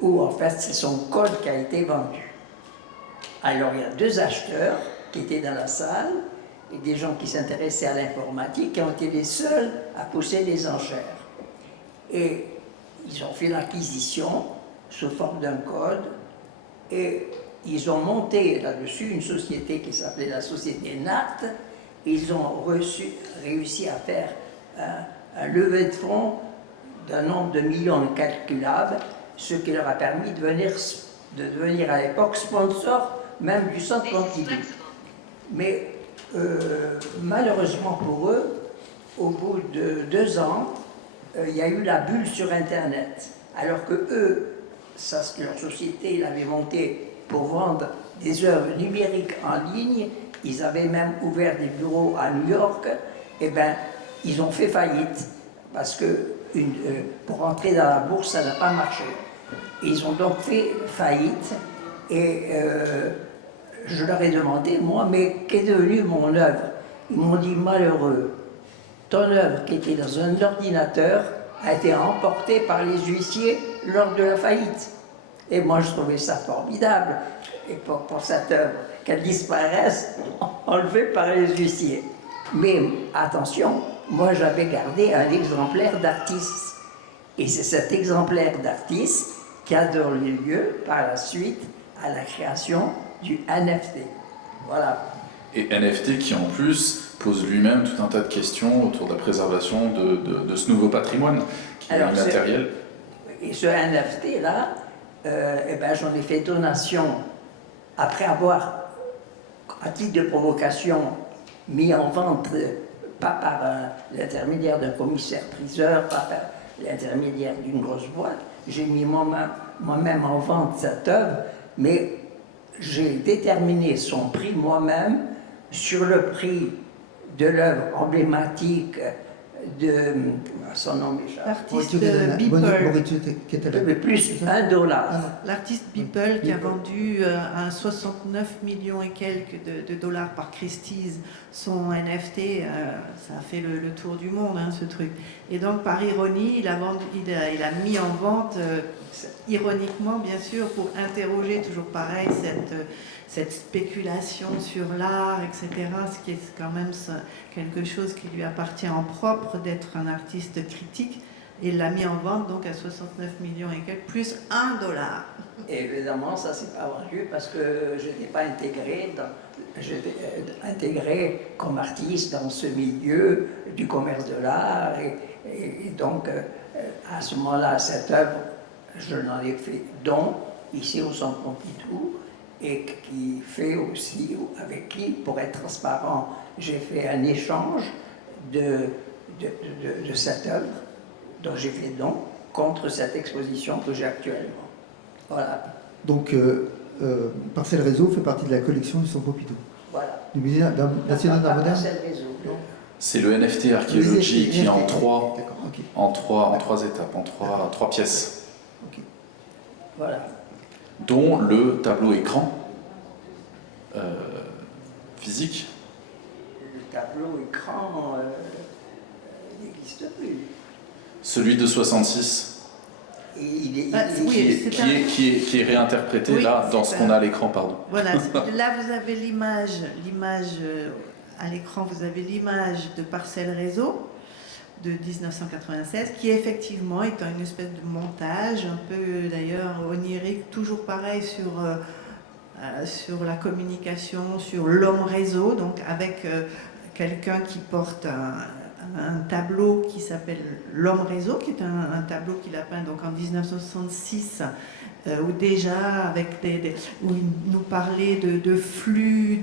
où en fait c'est son code qui a été vendu. Alors il y a 2 acheteurs qui étaient dans la salle, et des gens qui s'intéressaient à l'informatique, qui ont été les seuls à pousser les enchères. Et ils ont fait l'acquisition sous forme d'un code, et ils ont monté là-dessus une société qui s'appelait la société NAT. Ils ont réussi à faire un levée de fonds d'un nombre de millions incalculables, ce qui leur a permis de devenir à l'époque sponsor même du Centre Pompidou. Mais malheureusement pour eux, au bout de 2 ans, il y a eu la bulle sur Internet. Alors que eux, leur société l'avait monté pour vendre des œuvres numériques en ligne, ils avaient même ouvert des bureaux à New York, et bien ils ont fait faillite parce que pour entrer dans la bourse, ça n'a pas marché. Ils ont donc fait faillite, et je leur ai demandé, moi, mais qu'est devenue mon œuvre? Ils m'ont dit, malheureux, ton œuvre qui était dans un ordinateur a été emportée par les huissiers lors de la faillite. Et moi, je trouvais ça formidable, et pour cette œuvre, qu'elle disparaisse, enlevée par les huissiers. Mais attention, moi j'avais gardé un exemplaire d'artiste. Et c'est cet exemplaire d'artiste qui a donné lieu par la suite à la création du NFT. Voilà. Et NFT qui en plus pose lui-même tout un tas de questions autour de la préservation de ce nouveau patrimoine qui est immatériel. Et ce NFT-là, j'en ai fait donation après avoir, à titre de provocation, mis en vente, pas par l'intermédiaire d'un commissaire-priseur, pas par l'intermédiaire d'une grosse boîte. J'ai mis moi-même en vente cette œuvre, mais j'ai déterminé son prix moi-même sur le prix de l'œuvre emblématique de son nom m'échappe. L'artiste Beeple. Plus $1. L'artiste Beeple qui a vendu à 69 millions et quelques de dollars par Christie's son NFT, ça a fait le tour du monde, hein, ce truc. Et donc par ironie, il a mis en vente, ironiquement bien sûr, pour interroger toujours pareil cette spéculation sur l'art, etc., ce qui est quand même quelque chose qui lui appartient en propre d'être un artiste critique. Et il l'a mis en vente donc à 69 millions et quelques, plus $1. Et évidemment, ça s'est pas vendu parce que je n'étais pas j'étais intégré comme artiste dans ce milieu du commerce de l'art. Et donc, à ce moment-là, cette œuvre, je l'en ai fait don ici au Centre Pompidou, et qui fait aussi, avec qui, pour être transparent, j'ai fait un échange de cette œuvre, dont j'ai fait don, contre cette exposition que j'ai actuellement. Voilà. Donc, Parcelle Réseau fait partie de la collection du Centre Pompidou, Voilà. du Musée national d'art moderne. Parcelle Réseau. C'est le NFT Archéologie qui est en trois, D'accord, ok. en trois étapes, en trois pièces, Ok. Voilà. dont le tableau écran physique. Le tableau écran n'existe plus. Celui de 66, Et il est, Ah, il est- oui, qui est réinterprété Oui, là dans c'est ce qu'on a à l'écran, pardon. Voilà, là vous avez l'image à l'écran, vous avez l'image de Parcelle Réseau de 1996, qui effectivement est une espèce de montage, un peu d'ailleurs onirique, toujours pareil sur la communication, sur l'homme réseau, donc avec quelqu'un qui porte un tableau qui s'appelle L'homme réseau, qui est un tableau qu'il a peint donc en 1966, où déjà avec où il nous parlait de flux,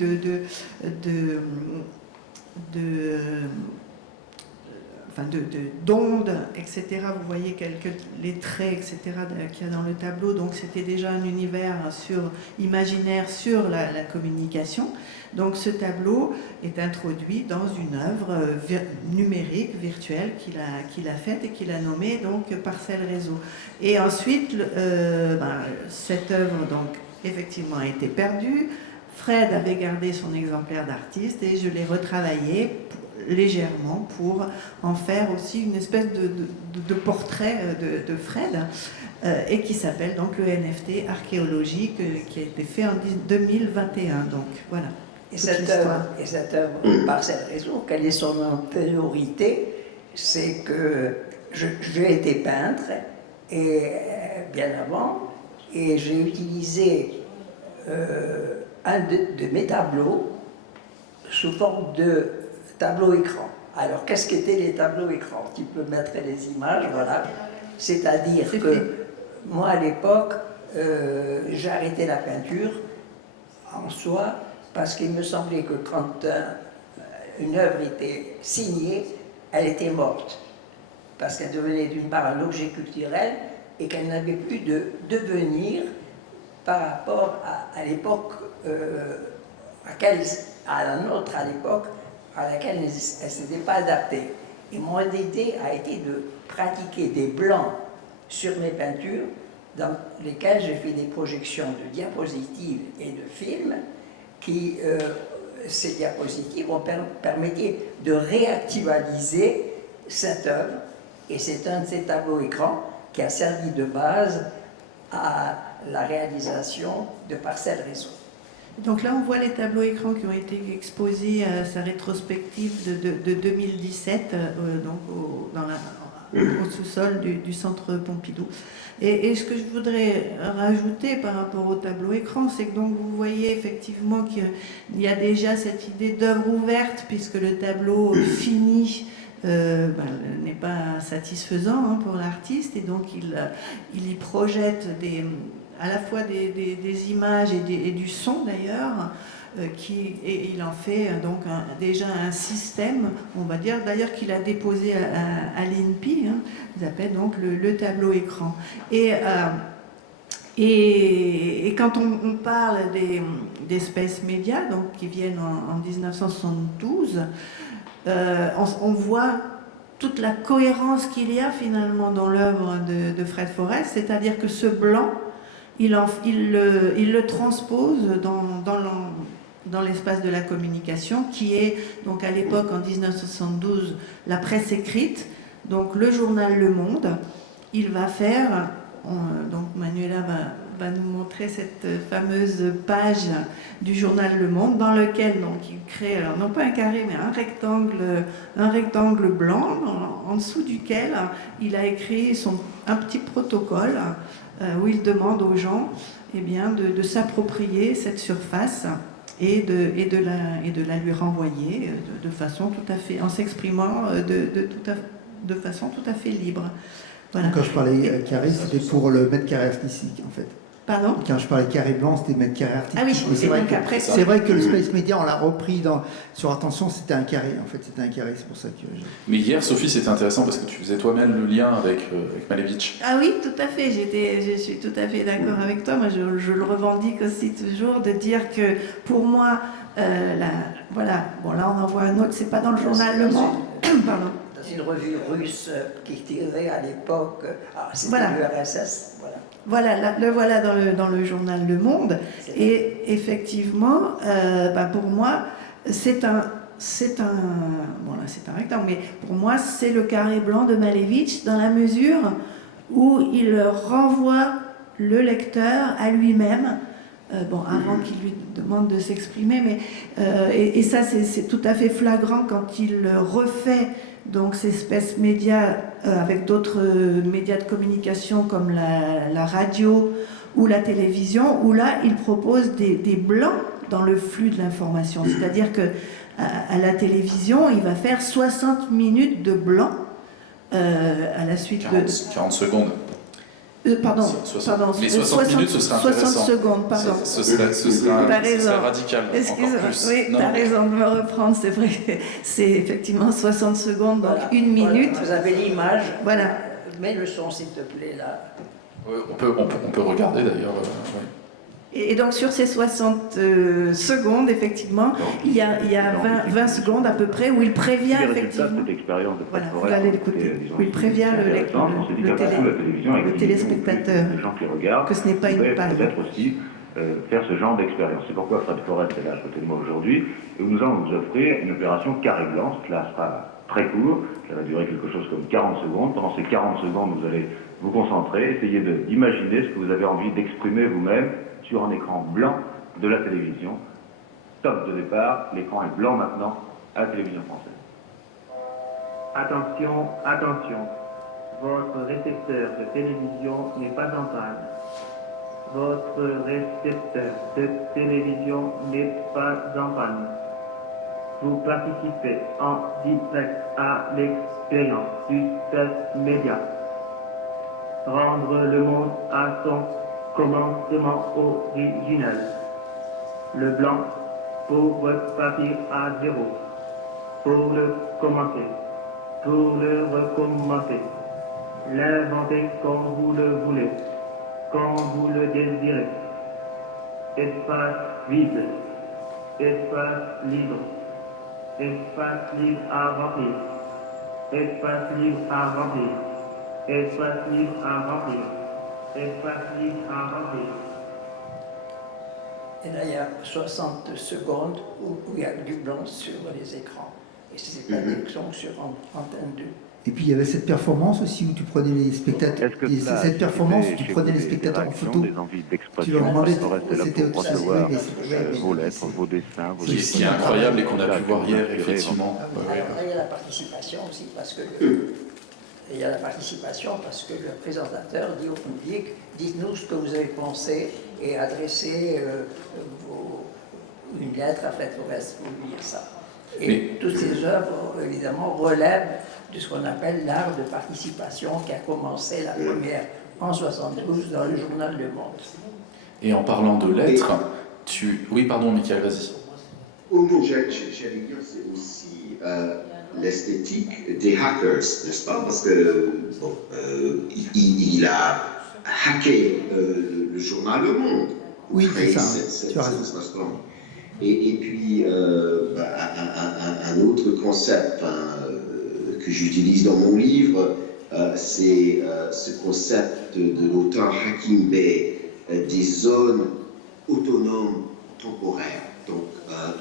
d'ondes, etc. Vous voyez les traits, etc. qu'il y a dans le tableau. Donc c'était déjà un univers imaginaire sur la communication. Donc ce tableau est introduit dans une œuvre numérique, virtuelle, qu'il a faite et qu'il a nommée donc Parcelle Réseau. Et ensuite, cette œuvre donc effectivement a été perdue. Fred avait gardé son exemplaire d'artiste et je l'ai retravaillé légèrement pour en faire aussi une espèce de portrait de Fred et qui s'appelle donc le NFT Archéologie qui a été fait en 2021. Donc voilà. Et cette œuvre, Parcelle Réseau, quelle est son antériorité? C'est que j'ai été peintre et bien avant, et j'ai utilisé un de mes tableaux sous forme de tableau écran. Alors, qu'est-ce qu'étaient les tableaux écran? Tu peux mettre les images, voilà. C'est-à-dire que moi, à l'époque, j'ai arrêté la peinture en soi parce qu'il me semblait que quand une œuvre était signée, elle était morte. Parce qu'elle devenait d'une part un objet culturel et qu'elle n'avait plus de devenir par rapport à l'époque à la nôtre à l'époque, à laquelle elle ne s'était pas adaptée. Et mon idée a été de pratiquer des blancs sur mes peintures, dans lesquels j'ai fait des projections de diapositives et de films, qui, ces diapositives, permettaient de réactualiser cette œuvre. Et c'est un de ces tableaux écrans qui a servi de base à la réalisation de Parcelle Réseau. Donc là, on voit les tableaux écrans qui ont été exposés à sa rétrospective de 2017 au sous-sol du Centre Pompidou. Et ce que je voudrais rajouter par rapport au tableau écran, c'est que donc vous voyez effectivement qu'il y a déjà cette idée d'œuvre ouverte, puisque le tableau fini n'est pas satisfaisant pour l'artiste, et donc il y projette à la fois des images et du son d'ailleurs, et il en fait donc déjà un système, on va dire, d'ailleurs qu'il a déposé à l'INPI, ils appellent donc le tableau écran. Et quand on parle des Space Media, donc, qui viennent en 1972, on voit toute la cohérence qu'il y a finalement dans l'œuvre de Fred Forrest, c'est-à-dire que ce blanc, il le transpose dans l'espace de la communication, qui est donc à l'époque, en 1972, la presse écrite, donc le journal Le Monde. Il va faire, donc Manuela va nous montrer cette fameuse page du journal Le Monde, dans lequel donc, il crée, alors non pas un carré, mais un rectangle blanc, en dessous duquel il a écrit un petit protocole où il demande aux gens de s'approprier cette surface et de la lui renvoyer de façon tout à fait, en s'exprimant de façon tout à fait libre. Voilà. Quand je parlais carré, c'était pour le mètre carré artistique, en fait. Pardon? Quand je parlais de carré blanc, c'était mètre carré artistique. Ah oui, Mais c'est et vrai donc que, après, c'est vrai que le Space Media, on l'a repris sur Attention, c'était un carré. En fait, c'était un carré, c'est pour ça que... Mais hier, Sophie, c'était intéressant parce que tu faisais toi-même le lien avec Malevich. Ah oui, tout à fait, je suis tout à fait d'accord avec toi. Moi, je le revendique aussi toujours, de dire que pour moi, voilà, bon là on en voit un autre, c'est pas dans le journal Le Monde, pardon. Dans une revue russe qui tirait à l'époque, c'était Voilà. l'URSS, voilà. Voilà, le voilà dans le journal Le Monde. Et effectivement, pour moi, c'est un rectangle, mais pour moi, c'est le carré blanc de Malevich dans la mesure où il renvoie le lecteur à lui-même, avant qu'il lui demande de s'exprimer, mais et ça, c'est tout à fait flagrant quand il refait donc ces espèces médias avec d'autres médias de communication comme la radio ou la télévision, où là, il propose des blancs dans le flux de l'information. C'est-à-dire que à la télévision, il va faire 60 minutes de blanc à la suite 40 secondes. Pardon, 60. Mais 60 minutes, ce sera 60 intéressant. secondes, pardon. Ce sera radical. Excuse-moi, Encore plus. oui, tu as raison de me reprendre, c'est vrai. C'est effectivement 60 secondes, donc Voilà. une minute. Voilà, vous avez l'image. Voilà. Mets le son, s'il te plaît, là. On peut regarder d'ailleurs. Ouais. Et donc sur ces 60 secondes, effectivement, il y a 20 secondes à peu près où il prévient effectivement. Cette expérience de Voilà, vous allez l'écouter. Où il prévient le téléspectateur les gens qui regardent, que ce n'est pas une panne. Peut-être aussi faire ce genre d'expérience. C'est pourquoi Fred Forest est là à côté de moi aujourd'hui, et nous allons vous offrir une opération carré blanc. Cela sera très court, ça va durer quelque chose comme 40 secondes. Pendant ces 40 secondes, vous allez vous concentrer, essayer d'imaginer ce que vous avez envie d'exprimer vous-même sur un écran blanc de la télévision. Top de départ, l'écran est blanc maintenant à la télévision française. Attention, attention, votre récepteur de télévision n'est pas en panne. Votre récepteur de télévision n'est pas en panne. Vous participez en direct à l'expérience du Space Media. Rendre le monde à son commencement original. Le blanc pour repartir à zéro. Pour le commencer. Pour le recommencer. L'inventer comme vous le voulez. Quand vous le désirez. Espace vide. Espace libre. Espace libre à remplir. Espace libre à remplir. Espace libre à remplir. Espace libre à remplir. Et là, il y a 60 secondes où il y a du blanc sur les écrans. Et c'est la direction sur Antenne 2. Et puis il y avait cette performance aussi où tu prenais les spectateurs. Cette performance où tu prenais les spectateurs en photo. Tu leur demandais. C'était vos lettres, vos dessins, vos Ce qui est incroyable et qu'on a pu voir hier, effectivement. Après, il y a la participation aussi, parce que le présentateur dit au public, dites-nous ce que vous avez pensé et adressez une lettre à Fred Forest pour lui dire ça. Et toutes ces œuvres, évidemment, relèvent de ce qu'on appelle l'art de participation qui a commencé la première en 72 dans le journal Le Monde. Et en parlant de lettres, Oui, pardon, Michael, vas-y. Oh non, j'allais dire, c'est aussi l'esthétique des hackers, n'est-ce pas? Parce que, il a hacké le journal Le Monde. Oui, c'est ça. Tu as raison. Et puis, un autre concept que j'utilise dans mon livre, c'est ce concept de l'auteur Hakim Bey, des zones autonomes temporaires. Donc,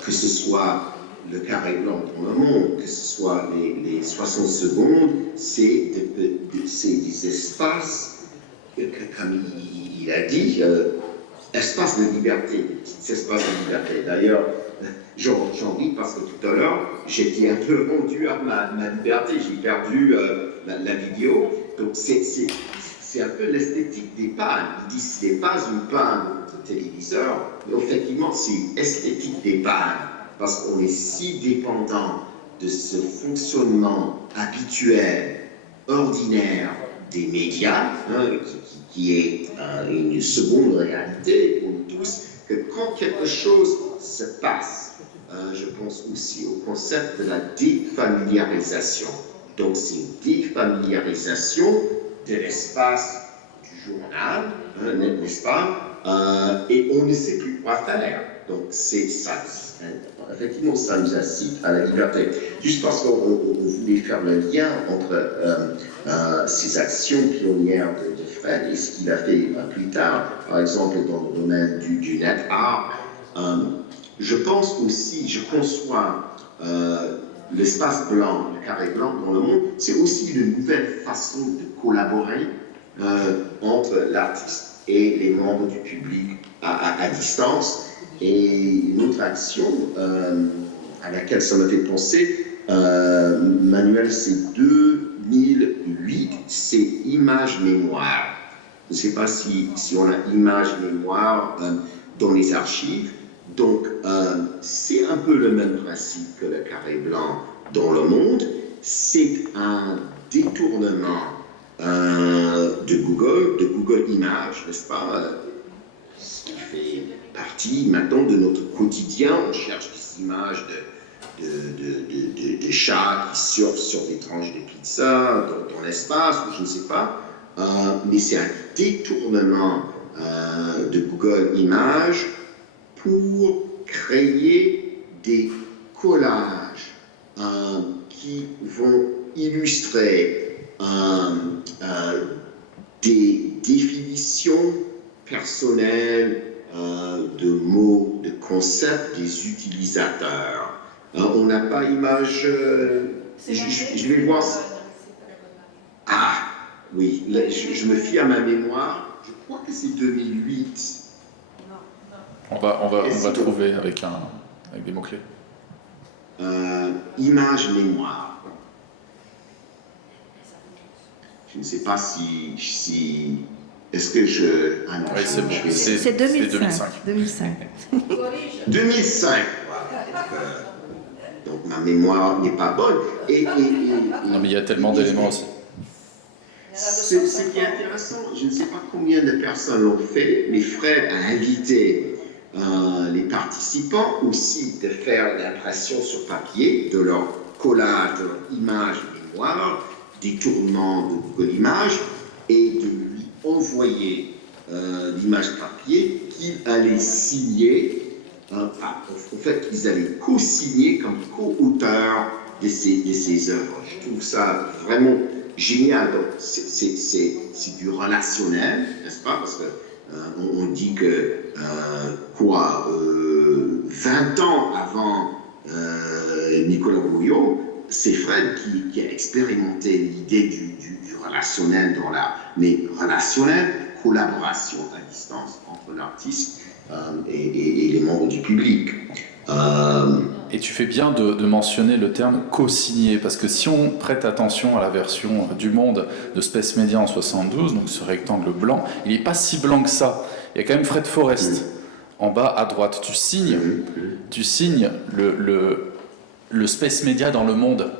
que ce soit le carré blanc dans le monde, que ce soit les 60 secondes, c'est des espaces, comme il a dit, espace de liberté, des petits espaces de liberté. D'ailleurs, j'en ris parce que tout à l'heure, j'étais un peu rendu à ma liberté, j'ai perdu la vidéo. Donc c'est un peu l'esthétique des pannes. Ils disent que ce n'est pas une panne de téléviseur, mais effectivement c'est esthétique des pannes, parce qu'on est si dépendant de ce fonctionnement habituel, ordinaire, des médias, qui est une seconde réalité pour nous tous, que quand quelque chose se passe, je pense aussi au concept de la défamiliarisation. Donc c'est une défamiliarisation de l'espace du journal, n'est-ce pas, et on ne sait plus quoi faire. Donc c'est ça, effectivement, ça nous incite à la liberté. Juste parce qu'on voulait faire le lien entre ces actions pionnières de Fred et ce qu'il a fait plus tard, par exemple dans le domaine du net art. Je pense aussi, je conçois l'espace blanc, le carré blanc dans le monde, c'est aussi une nouvelle façon de collaborer entre l'artiste et les membres du public à distance. Et une autre action à laquelle ça m'a fait penser, Manuel, c'est 2008, c'est image-mémoire. Je ne sais pas si on a image-mémoire dans les archives. Donc, c'est un peu le même principe que le carré blanc dans le monde. C'est un détournement de Google Images, n'est-ce pas? Ce qui fait partie maintenant de notre quotidien. On cherche des images de chats qui surfent sur des tranches de pizza dans l'espace, ou je ne sais pas. Mais c'est un détournement de Google Images pour créer des collages qui vont illustrer des définitions personnelles de mots, de concepts des utilisateurs. On n'a pas image... je vais voir... Ah, oui, là, je me fie à ma mémoire. Je crois que c'est 2008. On va trouver avec des mots-clés. Image-mémoire. Je ne sais pas si est-ce que je... Ah non, oui, c'est bon. C'est 2005. 2005. 2005, voilà. Donc ma mémoire n'est pas bonne. Non, mais il y a tellement d'éléments aussi. Ce qui est intéressant, je ne sais pas combien de personnes l'ont fait, mais Fred a invité les participants aussi de faire l'impression sur papier de leur collage, de leur image mémoire, détournement de Google Images, et de lui envoyer l'image papier qu'il allait signer. En fait, ils allaient co-signer comme co-auteurs de ces œuvres. Je trouve ça vraiment génial. Donc, c'est du relationnel, n'est-ce pas? Parce que on dit que 20 ans avant Nicolas Bouillot, c'est Fred qui a expérimenté l'idée du relationnel dans l'art. Mais relationnel, collaboration à distance entre l'artiste et les membres du public. Et tu fais bien de mentionner le terme co-signé, parce que si on prête attention à la version du Monde de Space Media en 72, donc ce rectangle blanc, il n'est pas si blanc que ça. Il y a quand même Fred Forrest en bas à droite. Tu signes le Space Media dans le Monde.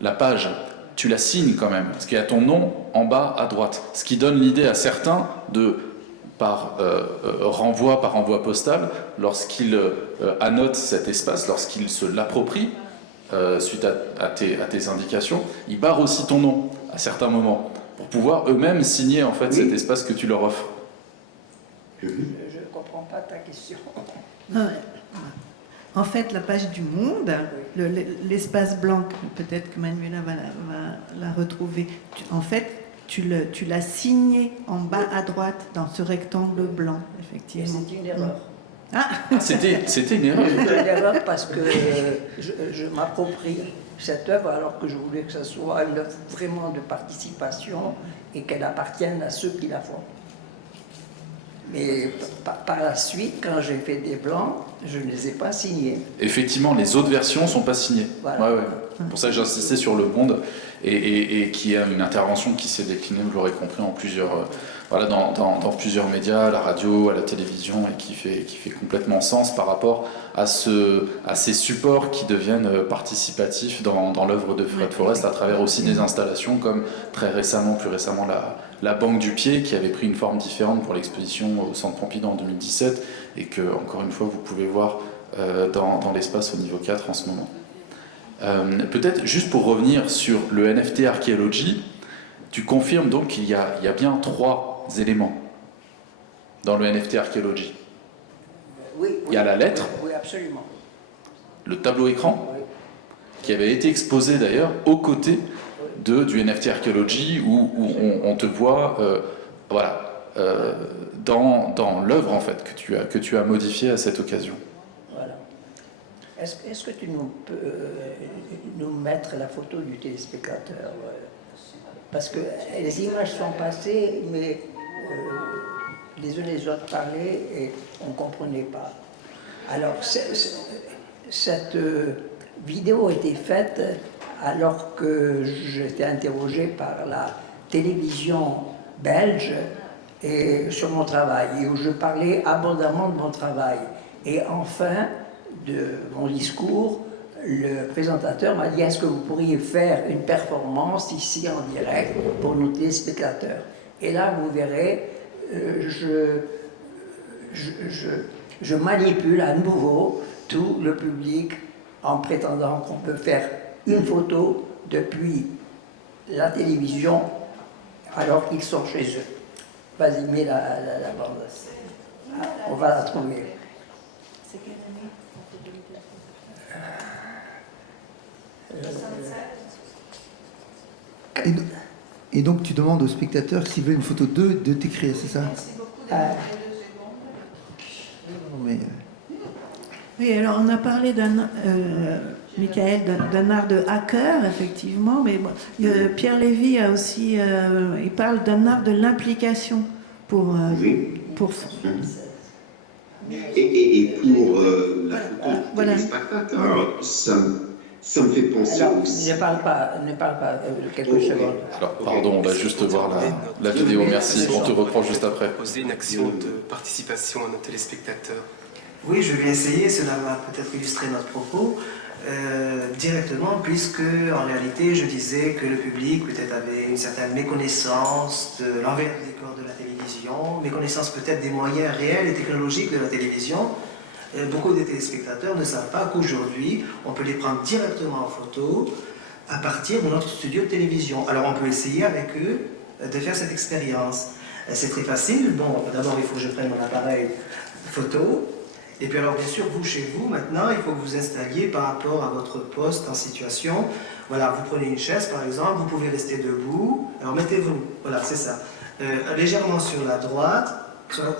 La page. Tu la signes quand même, parce qu'il y a ton nom en bas à droite. Ce qui donne l'idée à certains par envoi postal, lorsqu'ils annotent cet espace, lorsqu'ils se l'approprient, suite à tes indications, ils barrent aussi ton nom à certains moments, pour pouvoir eux-mêmes signer en fait cet espace que tu leur offres. Je ne comprends pas ta question. En fait, la page du Monde, l'espace blanc, peut-être que Manuela va la retrouver, en fait, tu l'as signé en bas à droite dans ce rectangle blanc, effectivement. C'est une erreur. C'était une erreur. C'est une erreur parce que je m'approprie cette œuvre alors que je voulais que ce soit une œuvre vraiment de participation et qu'elle appartienne à ceux qui la font. Mais par la suite, quand j'ai fait des blancs, je ne les ai pas signés. Effectivement, les autres versions ne sont pas signées. Voilà. Ouais. Pour ça, j'ai insisté sur le Monde. et qui a une intervention qui s'est déclinée, vous l'aurez compris, en plusieurs, voilà, dans plusieurs médias, à la radio, à la télévision, et qui fait complètement sens par rapport à ces supports qui deviennent participatifs dans l'œuvre de Fred Forrest, à travers aussi des installations comme plus récemment la Banque du Pied, qui avait pris une forme différente pour l'exposition au Centre Pompidou en 2017, et que, encore une fois, vous pouvez voir dans l'espace au niveau 4 en ce moment. Peut-être juste pour revenir sur le NFT Archaeology, tu confirmes donc qu'il y a bien 3 éléments dans le NFT Archaeology. Oui, Il y a la lettre, oui, absolument. le tableau écran, Oui. qui avait été exposé d'ailleurs aux côtés du NFT Archaeology, où on te voit dans l'œuvre en fait, que tu as modifiée à cette occasion. Voilà. Est-ce que tu peux nous mettre la photo du téléspectateur? Parce que les images sont passées, mais les uns les autres parlaient et on ne comprenait pas. Alors, cette vidéo a été faite alors que j'étais interrogé par la télévision belge et sur mon travail, et où je parlais abondamment de mon travail. Et enfin, de mon discours, le présentateur m'a dit: est-ce que vous pourriez faire une performance ici en direct pour nos téléspectateurs? Et là, vous verrez, je manipule à nouveau tout le public en prétendant qu'on peut faire une photo depuis la télévision alors qu'ils sont chez eux. Vas-y, mets la bande. On va la trouver. C'est quelle année? Et donc tu demandes aux spectateurs s'ils veulent une photo d'eux, de t'écrire, c'est ça? Non, mais, Oui, alors on a parlé Michael, d'un art de hacker, effectivement, mais Pierre Lévy a aussi, il parle d'un art de l'implication pour Et pour la photo voilà. des spectateurs, ça me fait penser Alors, aussi. ne parle pas quelques secondes. Alors, pardon, on va juste voir la vidéo, merci, on te reprend juste après. Poser une action de participation à nos téléspectateurs. Oui, je vais essayer, cela va peut-être illustrer notre propos directement, puisque en réalité je disais que le public peut-être avait une certaine méconnaissance de l'envers du décor de la télévision, méconnaissance peut-être des moyens réels et technologiques de la télévision. Beaucoup de téléspectateurs ne savent pas qu'aujourd'hui on peut les prendre directement en photo à partir de notre studio de télévision. Alors on peut essayer avec eux de faire cette expérience. C'est très facile. Bon, d'abord il faut que je prenne mon appareil photo. Et puis alors bien sûr, vous chez vous, maintenant, il faut que vous installiez par rapport à votre poste en situation. Voilà, vous prenez une chaise par exemple, vous pouvez rester debout. Alors mettez-vous, voilà, c'est ça. Légèrement sur la droite.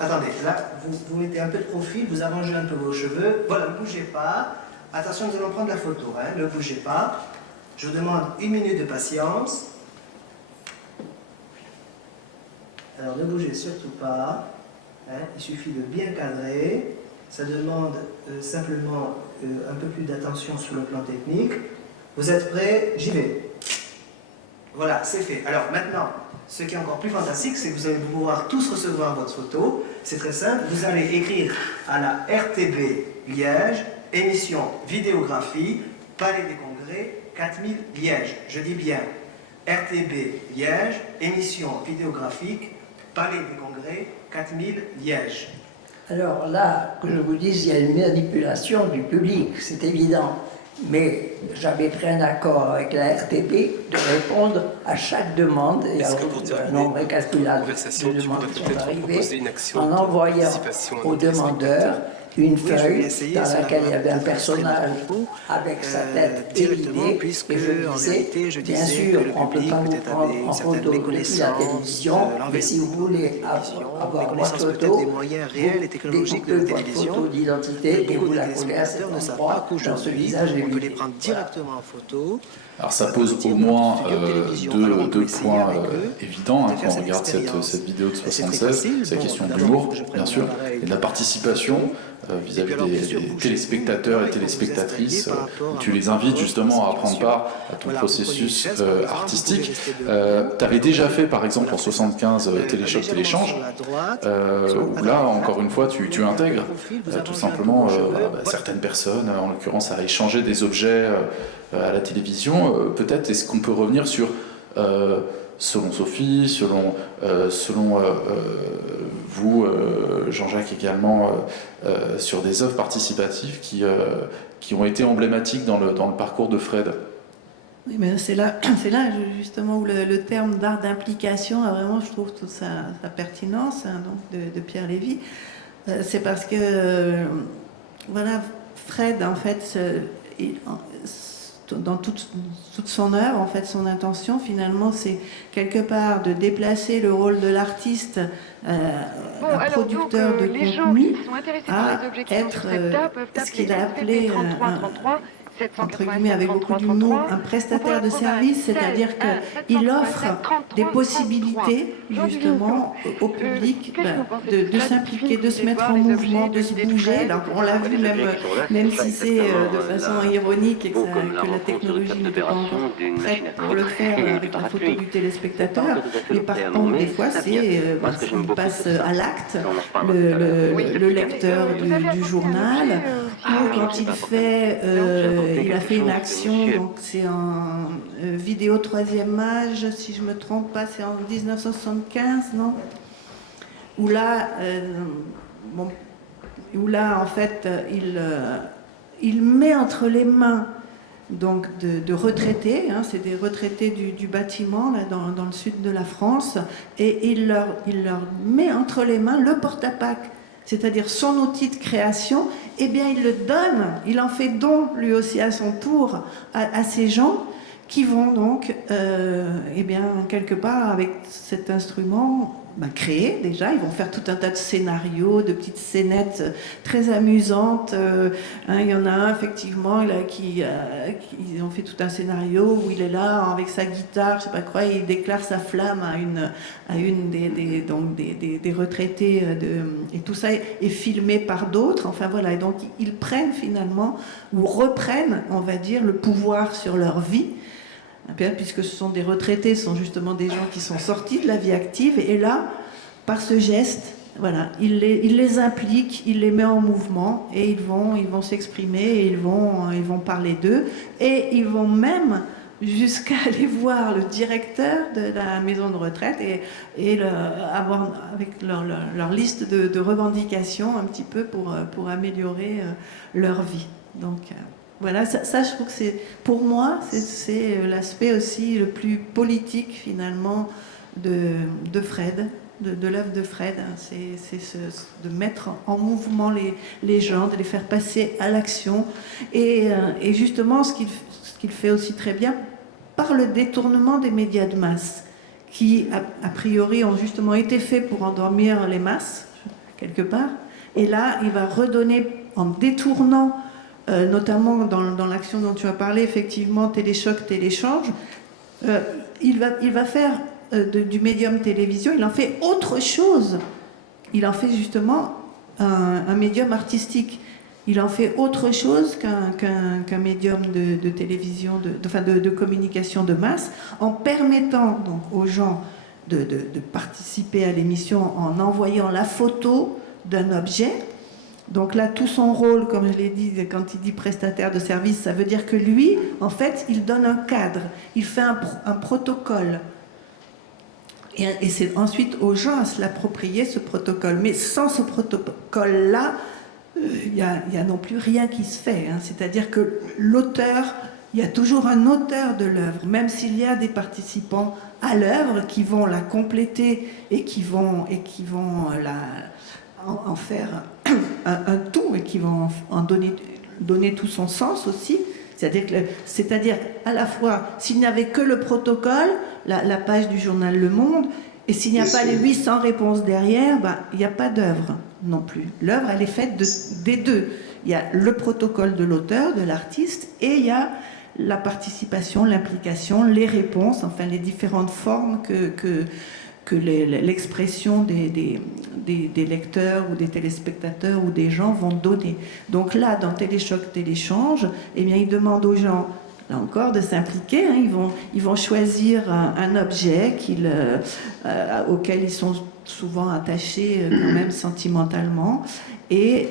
Attendez, là, vous mettez un peu de profil, vous arrangez un peu vos cheveux. Voilà, ne bougez pas. Attention, nous allons prendre la photo, hein, ne bougez pas. Je vous demande 1 minute de patience. Alors ne bougez surtout pas. Hein, il suffit de bien cadrer. Ça demande simplement un peu plus d'attention sur le plan technique. Vous êtes prêts? J'y vais. Voilà, c'est fait. Alors maintenant, ce qui est encore plus fantastique, c'est que vous allez pouvoir tous recevoir votre photo. C'est très simple. Vous allez écrire à la RTB Liège, émission vidéographie, Palais des Congrès, 4000 Liège. Je dis bien RTB Liège, émission vidéographique, Palais des Congrès, 4000 Liège. Alors là, que je vous dise, il y a une manipulation du public, c'est évident. Mais j'avais pris un accord avec la RTP de répondre à chaque demande, et Est-ce que pour un terminer nombre incalculable conversation, de tu demandes pourrais qui sont peut-être arrivées, proposer une action en de envoyant participation à nos aux demandeurs téléspectateurs? une je vais feuille essayer, dans cela laquelle il y va avait un illustrer personnage notre propos, avec sa tête directement, évidée, puisque, et je en disais, réalité, je bien disais sûr, que le on ne peut public pas vous peut-être prendre avait une en certaine photo depuis la méconnaissance télévision, de mais l'envers si vous voulez avoir votre méconnaissance peut-être photo, des moyens réels et technologiques de la votre télévision. photo d'identité et Beaucoup vous de la collez à cet téléspectateurs ne savent endroit pas dans ce qu'aujourd'hui, visage on peut les évidé. prendre directement en photo. Alors ça pose au moins deux points évidents quand on regarde cette vidéo de 76, c'est la question de l'humour, bien sûr, et de la participation. vis-à-vis des téléspectateurs et téléspectatrices, où tu les invites justement à prendre part à ton processus artistique. Tu avais déjà fait par exemple en 75 Téléchoc Téléchange, où là encore une fois tu intègres tout simplement certaines personnes, en l'occurrence à échanger des objets à la télévision. Peut-être est-ce qu'on peut revenir sur, selon Sophie, selon vous, Jean-Jacques également, sur des œuvres participatives qui ont été emblématiques dans le parcours de Fred. Oui, mais c'est là justement où le terme d'art d'implication a vraiment, je trouve, toute sa pertinence, hein, donc de Pierre Lévy. C'est parce que, voilà, Fred, en fait, dans toute son œuvre, en fait, son intention, finalement, c'est quelque part de déplacer le rôle de l'artiste, un producteur de contenu, à être ce qu'il a appelé entre guillemets, avec beaucoup d'humour, un prestataire de service, c'est-à-dire qu'il offre des possibilités, justement, au public de s'impliquer, de se mettre en mouvement, de se bouger. Alors, on l'a vu, même si c'est de façon ironique et que la technologie n'est pas encore prête pour le faire avec la photo du téléspectateur, mais par contre, des fois, il passe à l'acte, le lecteur du journal, ou quand il fait... il a fait une action, donc c'est en vidéo 3e âge, si je ne me trompe pas, c'est en 1975, non ? Où là, en fait, il met entre les mains donc de retraités, hein, c'est des retraités du bâtiment là, dans le sud de la France, et il leur met entre les mains le porte-à-pack, c'est-à-dire son outil de création. Eh bien, il le donne, il en fait don lui aussi à son tour à ces gens qui vont donc, eh bien, quelque part avec cet instrument, créer déjà. Ils vont faire tout un tas de scénarios, de petites scénettes très amusantes. Il y en a un, effectivement, ils ont fait tout un scénario où il est là avec sa guitare, je sais pas quoi, et il déclare sa flamme à une des retraités, et tout ça est filmé par d'autres. Enfin voilà, et donc ils prennent finalement, ou reprennent, on va dire, le pouvoir sur leur vie, puisque ce sont des retraités, ce sont justement des gens qui sont sortis de la vie active, et là, par ce geste, voilà, il les implique, il les met en mouvement, et ils vont s'exprimer, et ils vont parler d'eux, et ils vont même jusqu'à aller voir le directeur de la maison de retraite et avoir avec leur liste de revendications un petit peu pour améliorer leur vie. Donc voilà, ça je trouve que c'est, pour moi, c'est l'aspect aussi le plus politique finalement de Fred, de l'œuvre de Fred. C'est de mettre en mouvement les gens, de les faire passer à l'action, et justement ce qu'il fait aussi très bien par le détournement des médias de masse, qui a priori ont justement été faits pour endormir les masses, quelque part, et là il va redonner en détournant, notamment dans l'action dont tu as parlé, effectivement, Téléchoc, Téléchange, il va faire du médium télévision, il en fait autre chose. Il en fait justement un médium artistique. Il en fait autre chose qu'un médium de télévision, de communication de masse, en permettant donc aux gens de participer à l'émission en envoyant la photo d'un objet. Donc là, tout son rôle, comme je l'ai dit, quand il dit prestataire de service, ça veut dire que lui, en fait, il donne un cadre, il fait un protocole. Et c'est ensuite aux gens à se l'approprier, ce protocole. Mais sans ce protocole-là, il n'y a non plus rien qui se fait. Hein. C'est-à-dire que l'auteur, il y a toujours un auteur de l'œuvre, même s'il y a des participants à l'œuvre qui vont la compléter et qui vont en faire un tout, et qui vont en donner tout son sens aussi. C'est-à-dire à la fois, s'il n'y avait que le protocole, la page du journal Le Monde, et s'il n'y a pas les 800 réponses derrière, il n'y a pas d'œuvre non plus. L'œuvre, elle est faite des deux. Il y a le protocole de l'auteur, de l'artiste, et il y a la participation, l'implication, les réponses, enfin les différentes formes l'expression des lecteurs ou des téléspectateurs ou des gens vont donner. Donc là, dans Téléchoc Téléchange, eh bien, ils demandent aux gens, là encore, de s'impliquer. Hein. Ils vont choisir un objet auquel ils sont souvent attachés quand même sentimentalement, et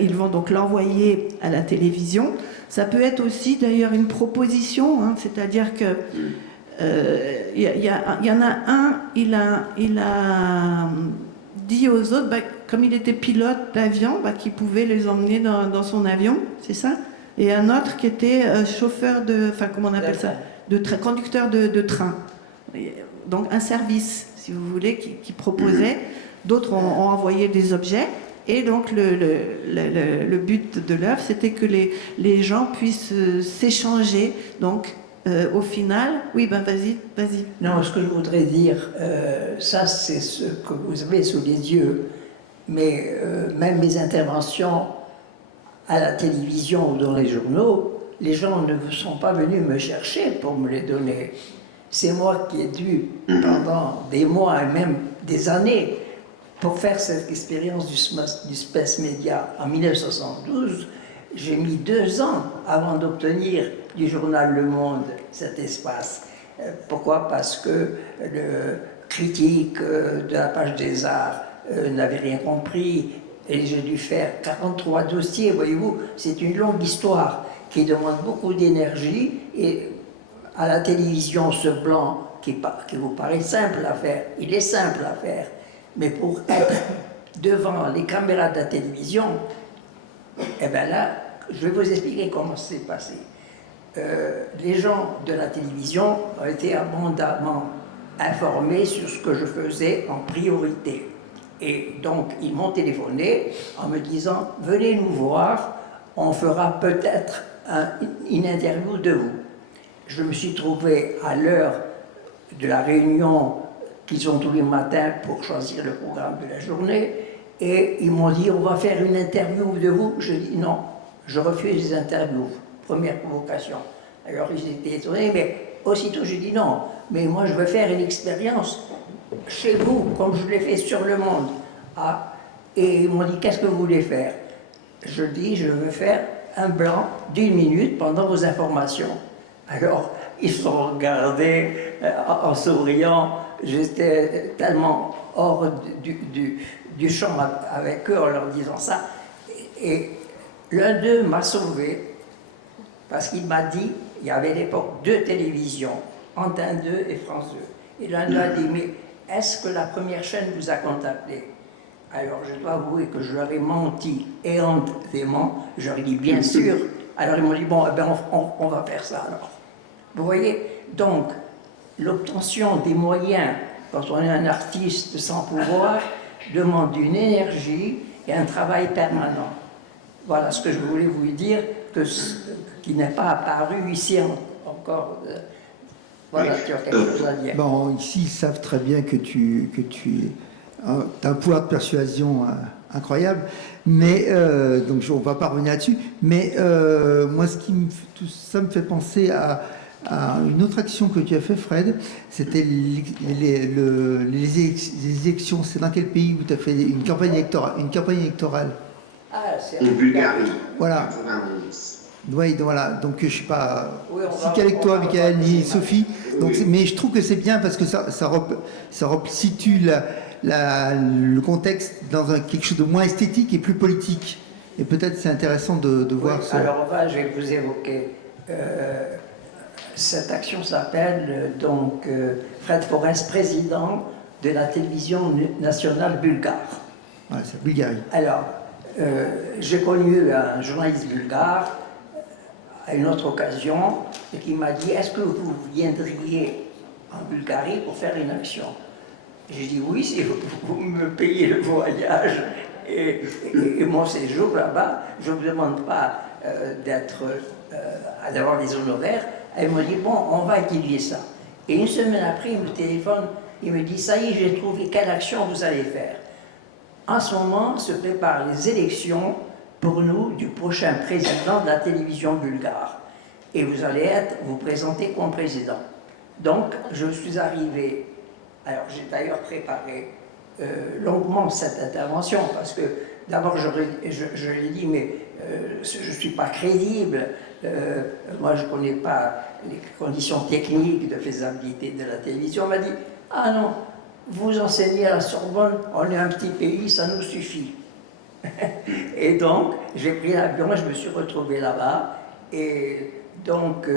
ils vont donc l'envoyer à la télévision. Ça peut être aussi d'ailleurs une proposition, hein, c'est-à-dire que y en a un, il a dit aux autres, comme il était pilote d'avion, qu'il pouvait les emmener dans son avion, c'est ça? Et un autre qui était chauffeur comment on appelle ça? Conducteur de train. Donc un service, si vous voulez, qui proposait. D'autres ont envoyé des objets. Et donc le but de l'œuvre, c'était que les gens puissent s'échanger. Donc au final, oui, vas-y. Non, ce que je voudrais dire, ça c'est ce que vous avez sous les yeux, mais même mes interventions à la télévision ou dans les journaux, les gens ne sont pas venus me chercher pour me les donner. C'est moi qui ai dû, pendant des mois et même des années, pour faire cette expérience du Space Media en 1972, j'ai mis 2 ans avant d'obtenir du journal Le Monde cet espace. Pourquoi? Parce que le critique de la page des arts n'avait rien compris et j'ai dû faire 43 dossiers, voyez-vous. C'est une longue histoire qui demande beaucoup d'énergie et à la télévision, ce blanc qui vous paraît simple à faire, il est simple à faire. Mais pour être devant les caméras de la télévision, eh bien là, je vais vous expliquer comment c'est passé. Les gens de la télévision ont été abondamment informés sur ce que je faisais en priorité. Et donc, ils m'ont téléphoné en me disant « Venez nous voir, on fera peut-être une interview de vous ». Je me suis trouvé à l'heure de la réunion qu'ils ont tous les matins pour choisir le programme de la journée, et ils m'ont dit « On va faire une interview de vous ». Je dis « Non, je refuse les interviews ». Première provocation. Alors ils étaient étonnés, mais aussitôt je dis « Non, mais moi je veux faire une expérience chez vous, comme je l'ai fait sur Le Monde ». Ah, et ils m'ont dit « Qu'est-ce que vous voulez faire ?» Je dis « Je veux faire un blanc d'1 minute pendant vos informations ». Alors ils se sont regardés en souriant. J'étais tellement hors du champ avec eux en leur disant ça. Et l'un d'eux m'a sauvé parce qu'il m'a dit, il y avait à l'époque 2 télévisions, Antenne 2 et France 2. Et l'un d'eux a dit, mais est-ce que la première chaîne vous a contacté? Alors je dois avouer que je leur ai menti éhontément. Je leur ai dit, bien sûr. Alors ils m'ont dit, bon, eh ben, on va faire ça alors. Vous voyez? Donc, l'obtention des moyens, quand on est un artiste sans pouvoir, demande une énergie et un travail permanent. Voilà ce que je voulais vous dire, qui n'est pas apparu ici encore. Voilà, tu as quelque chose à dire. Bon, ici, ils savent très bien que tu as un pouvoir de persuasion incroyable, mais donc on ne va pas revenir là-dessus. Mais moi, tout ça me fait penser à une autre action que tu as fait, Fred. C'était les élections. C'est dans quel pays où tu as fait une campagne électorale? Ah, c'est En Bulgarie. Voilà. 91. Oui, voilà. Donc je ne suis pas Oui, si avec toi, Michael, ni Sophie. Donc, mais je trouve que c'est bien parce que ça situe le contexte dans quelque chose de moins esthétique et plus politique. Et peut-être c'est intéressant de voir ça. Alors, je vais vous évoquer. Cette action s'appelle donc Fred Forest, président de la télévision nationale bulgare. Voilà, c'est la Bulgarie. Alors, j'ai connu un journaliste bulgare à une autre occasion et qui m'a dit « Est-ce que vous viendriez en Bulgarie pour faire une action ?» J'ai dit « Oui, si vous me payez le voyage et mon séjour là-bas, je ne vous demande pas d'avoir des honoraires. » Elle m'a dit « Bon, on va étudier ça. » Et une semaine après, il me téléphone, il me dit « Ça y est, j'ai trouvé quelle action vous allez faire. » En ce moment, se préparent les élections pour nous du prochain président de la télévision bulgare. Et vous allez vous présenter comme président. Donc, je suis arrivé Alors j'ai d'ailleurs préparé longuement cette intervention parce que d'abord je l'ai dit, mais je ne suis pas crédible. Moi je ne connais pas les conditions techniques de faisabilité de la télévision. On m'a dit, ah non, vous enseignez à la Sorbonne, on est un petit pays, ça nous suffit. Et donc j'ai pris l'avion et je me suis retrouvé là-bas. Et donc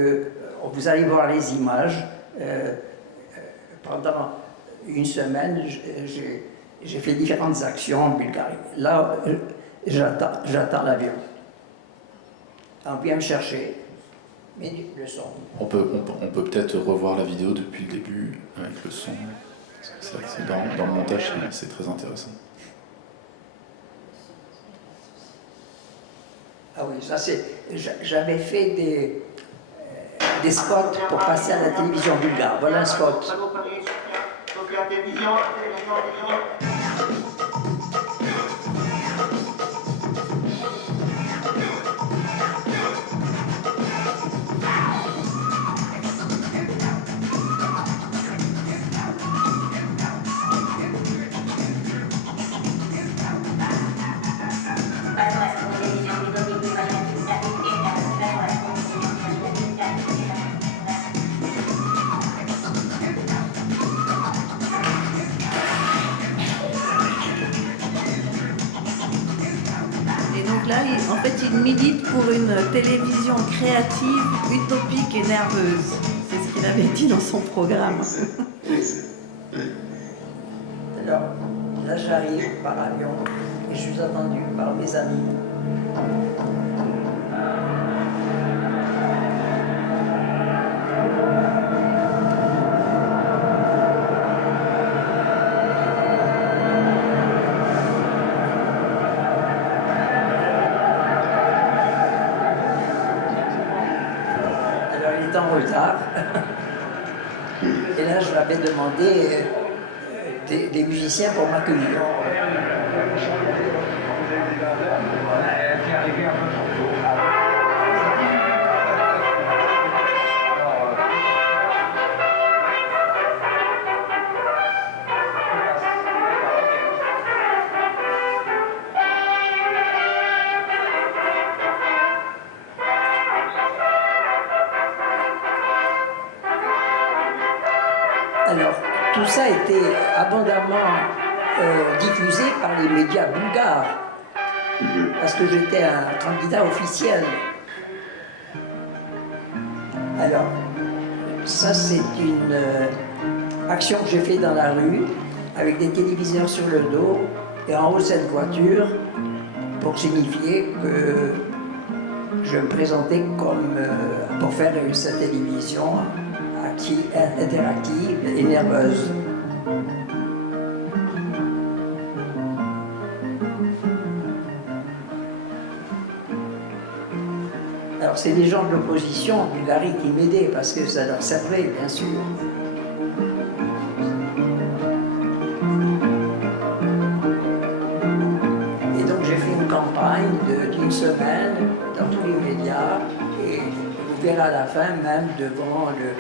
vous allez voir les images. Pendant une semaine, j'ai fait différentes actions en Bulgarie. Là, j'attends l'avion. On vient me chercher, mais le son. On peut peut-être revoir la vidéo depuis le début avec le son. C'est vrai que dans le montage, c'est très intéressant. Ah oui, ça c'est. J'avais fait des spots pour passer à la télévision bulgare. Voilà un spot. Là, en fait, il milite pour une télévision créative, utopique et nerveuse. C'est ce qu'il avait dit dans son programme. Alors, là, j'arrive par avion et je suis attendu par mes amis. En retard. Et là, je l'avais demandé des musiciens pour m'accueillir. Alors, tout ça a été abondamment diffusé par les médias bulgares, parce que j'étais un candidat officiel. Alors, ça c'est une action que j'ai faite dans la rue, avec des téléviseurs sur le dos, et en haut de cette voiture, pour signifier que je me présentais comme pour faire cette télévision interactive et nerveuse. Alors c'est les gens de l'opposition en Bulgarie qui m'aidaient parce que ça leur servait, bien sûr. Et donc j'ai fait une campagne d'une semaine dans tous les médias et vous verrez à la fin même devant le...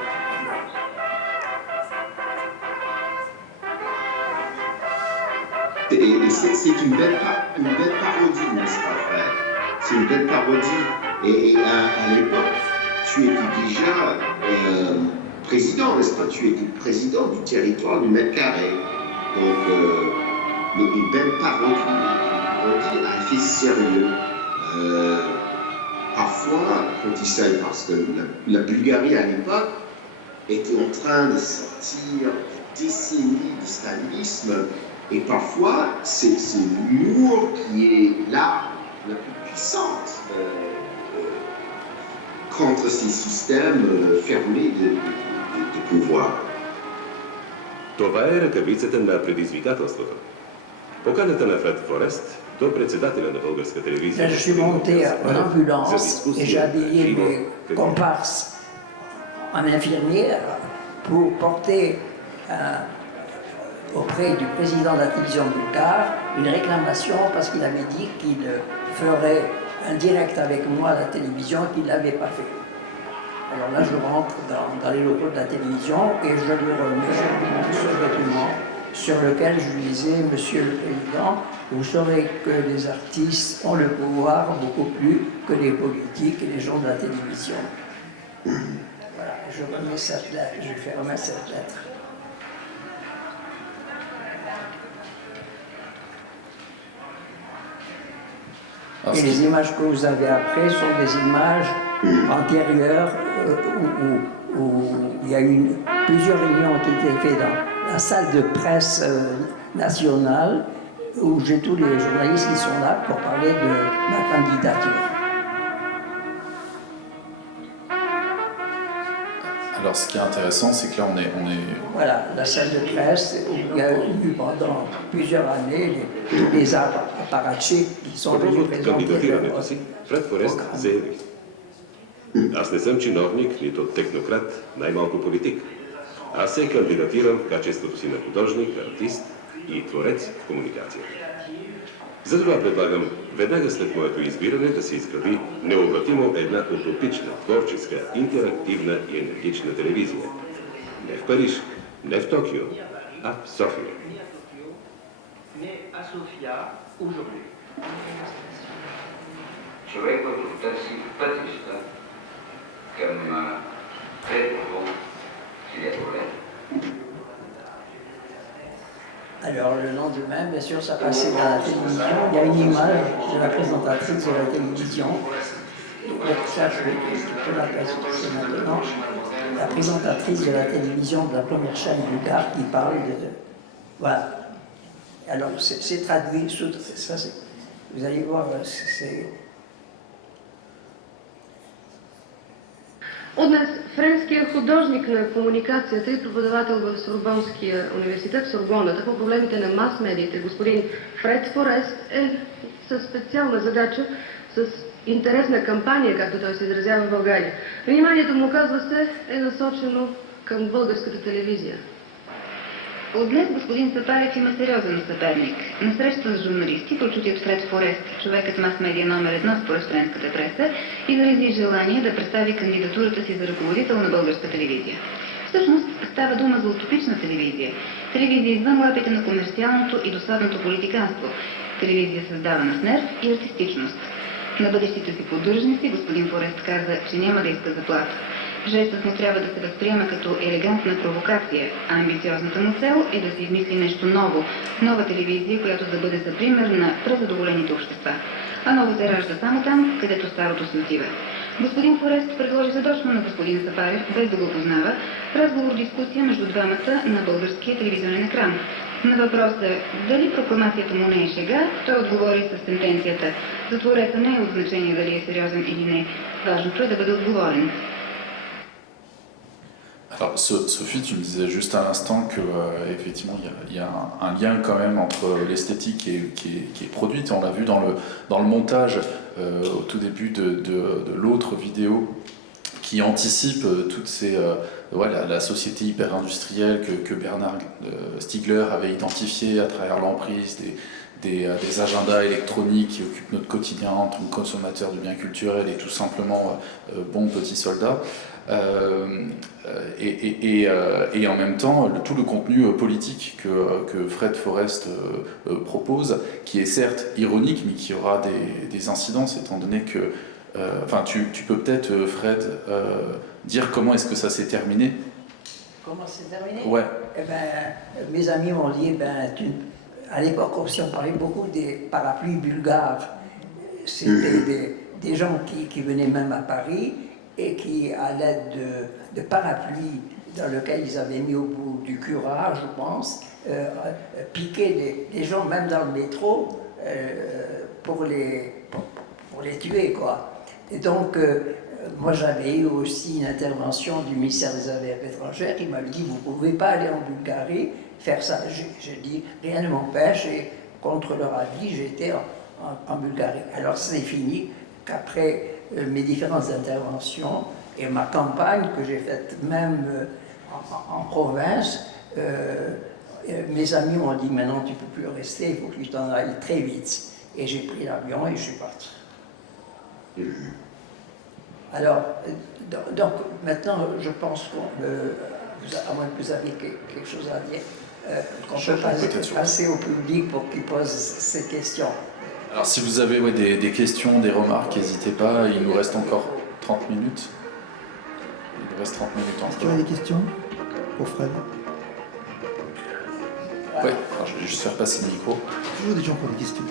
Et c'est une belle parodie, n'est-ce pas, frère? C'est une belle parodie. Et à l'époque, tu étais déjà président, n'est-ce pas? Tu étais président du territoire du mètre carré. Donc, une belle parodie à effet sérieux. Parfois, quand il s'agit, parce que la Bulgarie à l'époque était en train de sortir d'une décennie du stalinisme. Et parfois, c'est l'humour qui est l'arme la plus puissante contre ces systèmes fermés de pouvoir. Това е ръкавицата на предизвикателството. Поканата на Фред Форест до председателя на българска телевизия. Je suis monté en ambulance et j'ai habillé mes comparses en infirmière pour porter auprès du président de la télévision bulgare une réclamation parce qu'il avait dit qu'il ferait un direct avec moi à la télévision qu'il ne l'avait pas fait. Alors là, je rentre dans les locaux de la télévision et je lui remets ce document sur lequel je lui disais, Monsieur le Président, vous saurez que les artistes ont le pouvoir beaucoup plus que les politiques et les gens de la télévision. Voilà, je remets cette lettre, je lui fais remettre cette lettre. Et les images que vous avez après sont des images antérieures où il y a eu plusieurs réunions qui étaient faites dans la salle de presse nationale où j'ai tous les journalistes qui sont là pour parler de ma candidature. Alors, ce qui est intéressant, c'est que là, on est... Voilà, la salle de presse où il y a eu pendant plusieurs années tous les apparatchiks qui sont venus présenter leur Fred Forest zаяви: Аз не съм чиновник, нито технократ, най-малко политик. Аз се кандидатирам в качеството си на художник, артист и творец в комуникация. Затова предлагам веднага след моето избиране да се изгради необратимо една утопична, творческа, интерактивна и енергична телевизия. Не в Париж, не в Токио, а в София. Mais à Sofia, aujourd'hui. Човек, който търси пътища към предното хилядолетие. Alors le lendemain, bien sûr, ça passait dans la télévision. Il y a une image de la présentatrice de la télévision. Ça, je peux la passer maintenant. La présentatrice de la télévision de la première chaîne bulgare qui parle de... Voilà. Alors c'est traduit, ça, vous allez voir, c'est... От нас френският художник на комуникацията и преподавател в Сорбонския университет в Сорбоната по проблемите на мас-медиите, господин Фред Форест, е със специална задача, с интересна кампания, както той се изразява в България. Вниманието му, казва се, е насочено към българската телевизия. От днес господин Сапарев има сериозен съперник. На среща с журналисти, прочутият Фред Форест, човекът мас-медия номер 1 според френската преса, изрази желание да представи кандидатурата си за ръководител на българска телевизия. Всъщност става дума за утопична телевизия. Телевизия извън лапите на комерциалното и досадното политиканство. Телевизия създавана с нерв и артистичност. На бъдещите си поддръжници господин Форест каза, че няма да иска заплата. Жестът му трябва да се възприема като елегантна провокация, а амбициозната му цел е да се измисли нещо ново, нова телевизия, която да бъде за пример на презадоволените общества. А ново се ражда само там, където старото се отива. Господин Форест предложи задочно на господин Сапарев, без да го познава, разговор-дискусия между двамата на българския телевизионен екран. На въпроса дали прокламацията му не е шега, той отговори с сентенцията: за твореца не е от значение дали е сериозен или не, важното е да бъде отговорен. Alors, Sophie, tu me disais juste à l'instant que effectivement il y a un lien quand même entre l'esthétique qui est produite. On l'a vu dans le montage au tout début de l'autre vidéo qui anticipe toutes ces la société hyper industrielle que Bernard Stiegler avait identifiée à travers l'emprise des agendas électroniques qui occupent notre quotidien en tant que consommateur de biens culturels et tout simplement bons petits soldats. Et en même temps tout le contenu politique que Fred Forest propose, qui est certes ironique mais qui aura des incidences étant donné que tu peux peut-être Fred dire comment est-ce que ça s'est terminé. Comment c'est terminé? Ouais. Eh ben, mes amis m'ont dit, à l'époque aussi on parlait beaucoup des parapluies bulgares. C'était des gens qui venaient même à Paris et qui, à l'aide de parapluies dans lesquels ils avaient mis au bout du curare, je pense, piquaient les gens, même dans le métro, pour les tuer, quoi. Et donc, moi j'avais eu aussi une intervention du ministère des Affaires étrangères qui m'avait dit, vous ne pouvez pas aller en Bulgarie faire ça. J'ai dit, rien ne m'empêche, et contre leur avis, j'étais en Bulgarie. Alors c'est fini qu'après mes différentes interventions et ma campagne que j'ai faite même en province, mes amis m'ont dit maintenant tu ne peux plus rester, il faut que tu t'en ailles très vite. Et j'ai pris l'avion et je suis parti. Alors, donc maintenant, je pense à moins que vous avez quelque chose à dire, qu'on peut passer au public pour qu'il pose ses questions. Alors si vous avez des questions, des remarques, n'hésitez pas, il nous reste encore 30 minutes. Il nous reste 30 minutes encore. Est-ce qu'il y a des questions pour Fred? Oui, je vais juste faire passer le micro. Toujours des gens qui ont des questions.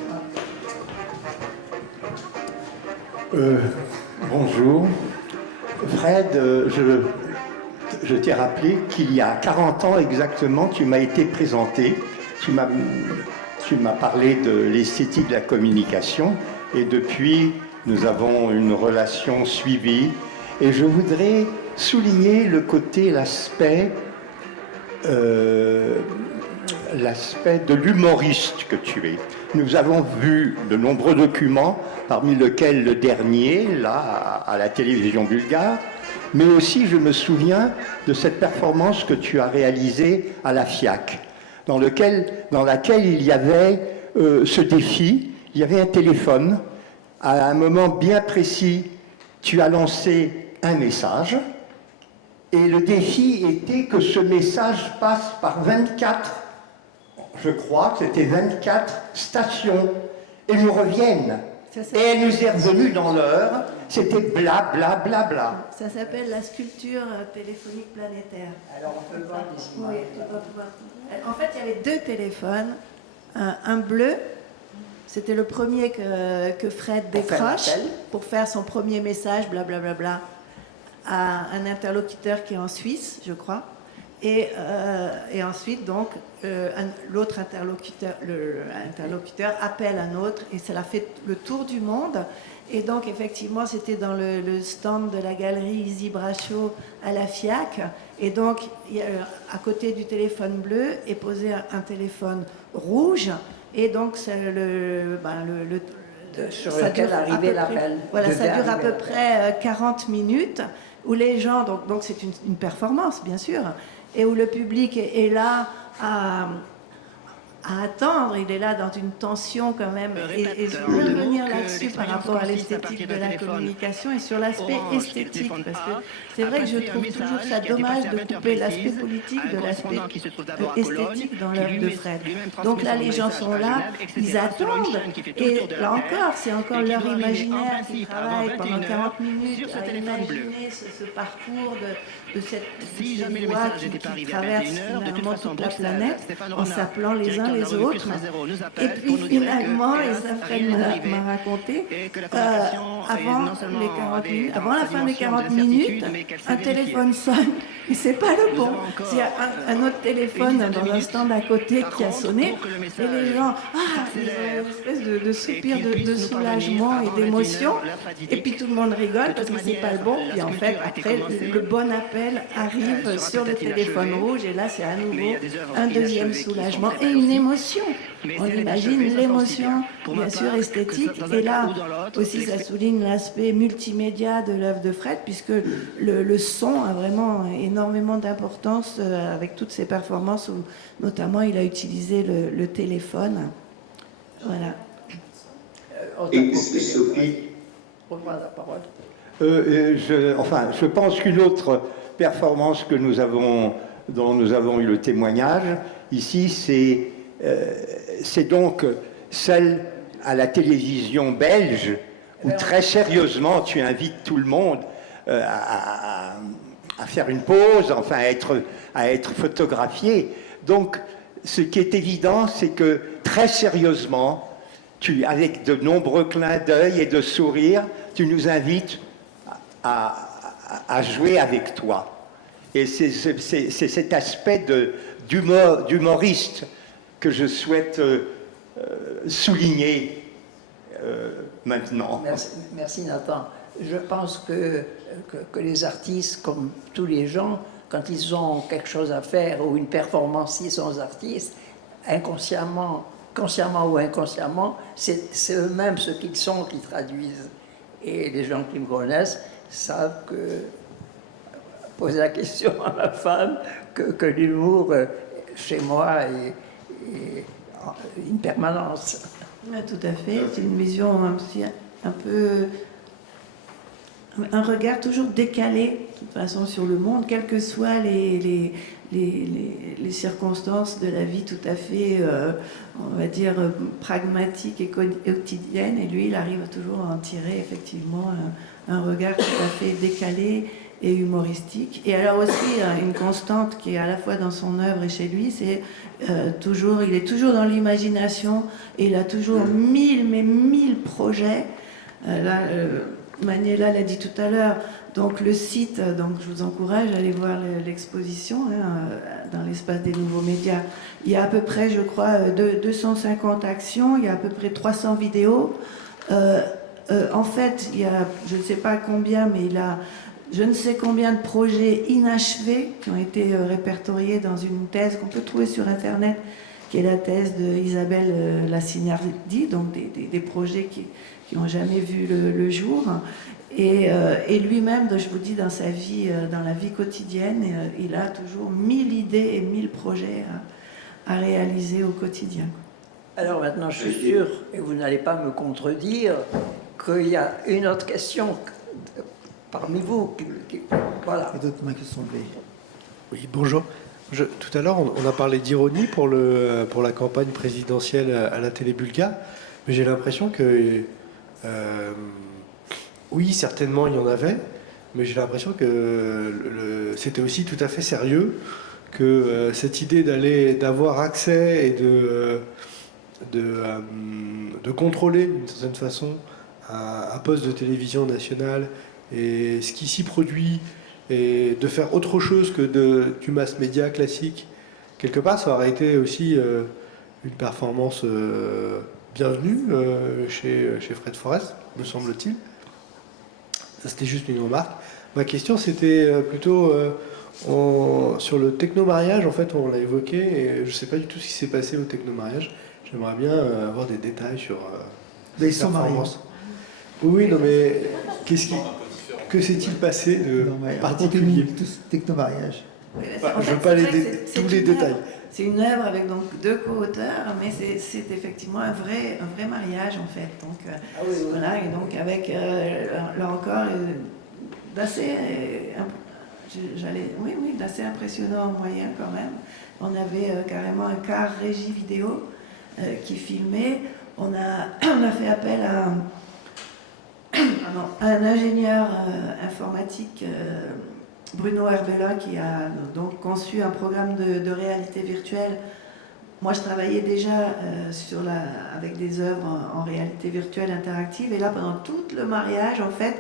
Bonjour. Fred, je t'ai rappelé qu'il y a 40 ans exactement, tu m'as été présenté. Tu m'as parlé de l'esthétique de la communication et depuis, nous avons une relation suivie. Et je voudrais souligner l'aspect de l'humoriste que tu es. Nous avons vu de nombreux documents, parmi lesquels le dernier, là, à la télévision bulgare, mais aussi je me souviens de cette performance que tu as réalisée à la FIAC, dans laquelle il y avait ce défi, il y avait un téléphone, à un moment bien précis, tu as lancé un message, et le défi était que ce message passe par 24, je crois que c'était 24 stations, et nous reviennent. Et elle nous est revenue dans l'heure, c'était bla bla bla bla. Ça s'appelle la sculpture téléphonique planétaire. Alors on peut voir des images. Oui, tu vas pouvoir. En fait, il y avait deux téléphones, un bleu. C'était le premier que Fred décroche pour faire son premier message, blablabla, bla, bla, bla, à un interlocuteur qui est en Suisse, je crois. Et ensuite, donc, l'autre interlocuteur, l'interlocuteur appelle un autre et cela fait le tour du monde. Et donc, effectivement, c'était dans le stand de la galerie Easy Brachot à la FIAC. Et donc, à côté du téléphone bleu est posé un téléphone rouge. Et donc, c'est sur lequel arrivait l'appel. Voilà, ça dure à peu près 40 minutes, où les gens, donc c'est une performance, bien sûr, et où le public est là à attendre, il est là dans une tension quand même. Et je veux revenir là-dessus par rapport à l'esthétique de la communication et sur l'aspect esthétique, parce que c'est vrai que je trouve toujours ça dommage de couper l'aspect politique de l'aspect esthétique dans l'œuvre de Fred. Donc là, les gens sont là, ils attendent, et là encore, c'est encore leur imaginaire qui travaille pendant 40 minutes à imaginer ce parcours de cette voie qui traverse finalement toute la planète en s'appelant les uns les autres. Et puis finalement, et ça Fred m'a raconté, avant la fin des 40 minutes, un téléphone sonne et c'est pas le bon. Il y a un autre téléphone dans un stand à côté qui a sonné et les gens, ils ont une espèce de soupir de soulagement et d'émotion. Et puis tout le monde rigole parce que c'est pas le bon. Et en fait, après, le bon appel arrive sur le téléphone rouge et là, c'est à nouveau un deuxième soulagement et une émotion. On imagine l'émotion, bien sûr, esthétique. Et là aussi, ça souligne l'aspect multimédia de l'œuvre de Fred, puisque le son a vraiment énormément d'importance avec toutes ses performances, où notamment il a utilisé le téléphone. Voilà. Et Sophie, reprends la parole. Je pense qu'une autre performance dont nous avons eu le témoignage ici, c'est donc celle à la télévision belge, où très sérieusement tu invites tout le monde à faire une pause, enfin à être photographié. Donc ce qui est évident, c'est que très sérieusement, avec de nombreux clins d'œil et de sourires, tu nous invites à jouer avec toi. Et c'est cet aspect d'humoriste que je souhaite souligner maintenant. Merci Nathan. Je pense que les artistes, comme tous les gens, quand ils ont quelque chose à faire ou une performance, ils sont artistes, consciemment ou inconsciemment, c'est eux-mêmes ce qu'ils sont qui traduisent. Et les gens qui me connaissent savent que, poser la question à ma femme, que l'humour, chez moi, est une permanence. Oui, tout à fait. C'est une vision aussi un un regard toujours décalé, de toute façon, sur le monde, quelles que soient les circonstances de la vie tout à fait, on va dire, pragmatiques et quotidiennes. Et lui, il arrive toujours à en tirer effectivement un regard tout à fait décalé et humoristique. Et alors aussi, une constante qui est à la fois dans son œuvre et chez lui, c'est il est toujours dans l'imagination et il a toujours mille projets. Là, Maniela l'a dit tout à l'heure, donc le site, donc je vous encourage à aller voir l'exposition dans l'espace des nouveaux médias. Il y a à peu près, je crois, 250 actions, il y a à peu près 300 vidéos. En fait, il y a, je ne sais pas combien, mais il a je ne sais combien de projets inachevés qui ont été répertoriés dans une thèse qu'on peut trouver sur Internet, qui est la thèse d'Isabelle Lassignardi, donc des projets qui n'ont jamais vu le jour. Et lui-même, je vous dis, dans sa vie, dans la vie quotidienne, il a toujours 1000 idées et 1000 projets à réaliser au quotidien. Alors maintenant, je suis sûre, et vous n'allez pas me contredire, qu'il y a une autre question parmi vous. Voilà. Et d'autres mains qui sont levées. Oui, bonjour. Tout à l'heure, on a parlé d'ironie pour la campagne présidentielle à la télé bulgare, mais j'ai l'impression que, oui, certainement il y en avait, mais j'ai l'impression que c'était aussi tout à fait sérieux, que cette idée d'avoir accès et de contrôler d'une certaine façon un poste de télévision nationale et ce qui s'y produit, et de faire autre chose que du mass média classique, quelque part, ça aurait été aussi une performance bienvenue chez Fred Forrest, me semble-t-il. Ça, c'était juste une remarque. Ma question, c'était plutôt sur le technomariage. En fait, on l'a évoqué, et je ne sais pas du tout ce qui s'est passé au technomariage. J'aimerais bien avoir des détails sur ils sont mariés. Oui, non, mais que s'est-il passé de particulier Technomariage. Oui, je ne veux pas tous les détails. C'est une œuvre avec donc 2 co-auteurs, mais c'est effectivement un vrai mariage en fait. Donc voilà, et donc avec là encore d'assez d'assez impressionnant moyen quand même. On avait carrément un quart régie vidéo qui filmait. On a fait appel à un ingénieur informatique, Bruno Herbella, qui a donc conçu un programme de réalité virtuelle. Moi, je travaillais déjà avec des œuvres en réalité virtuelle interactive, et là, pendant tout le mariage, en fait,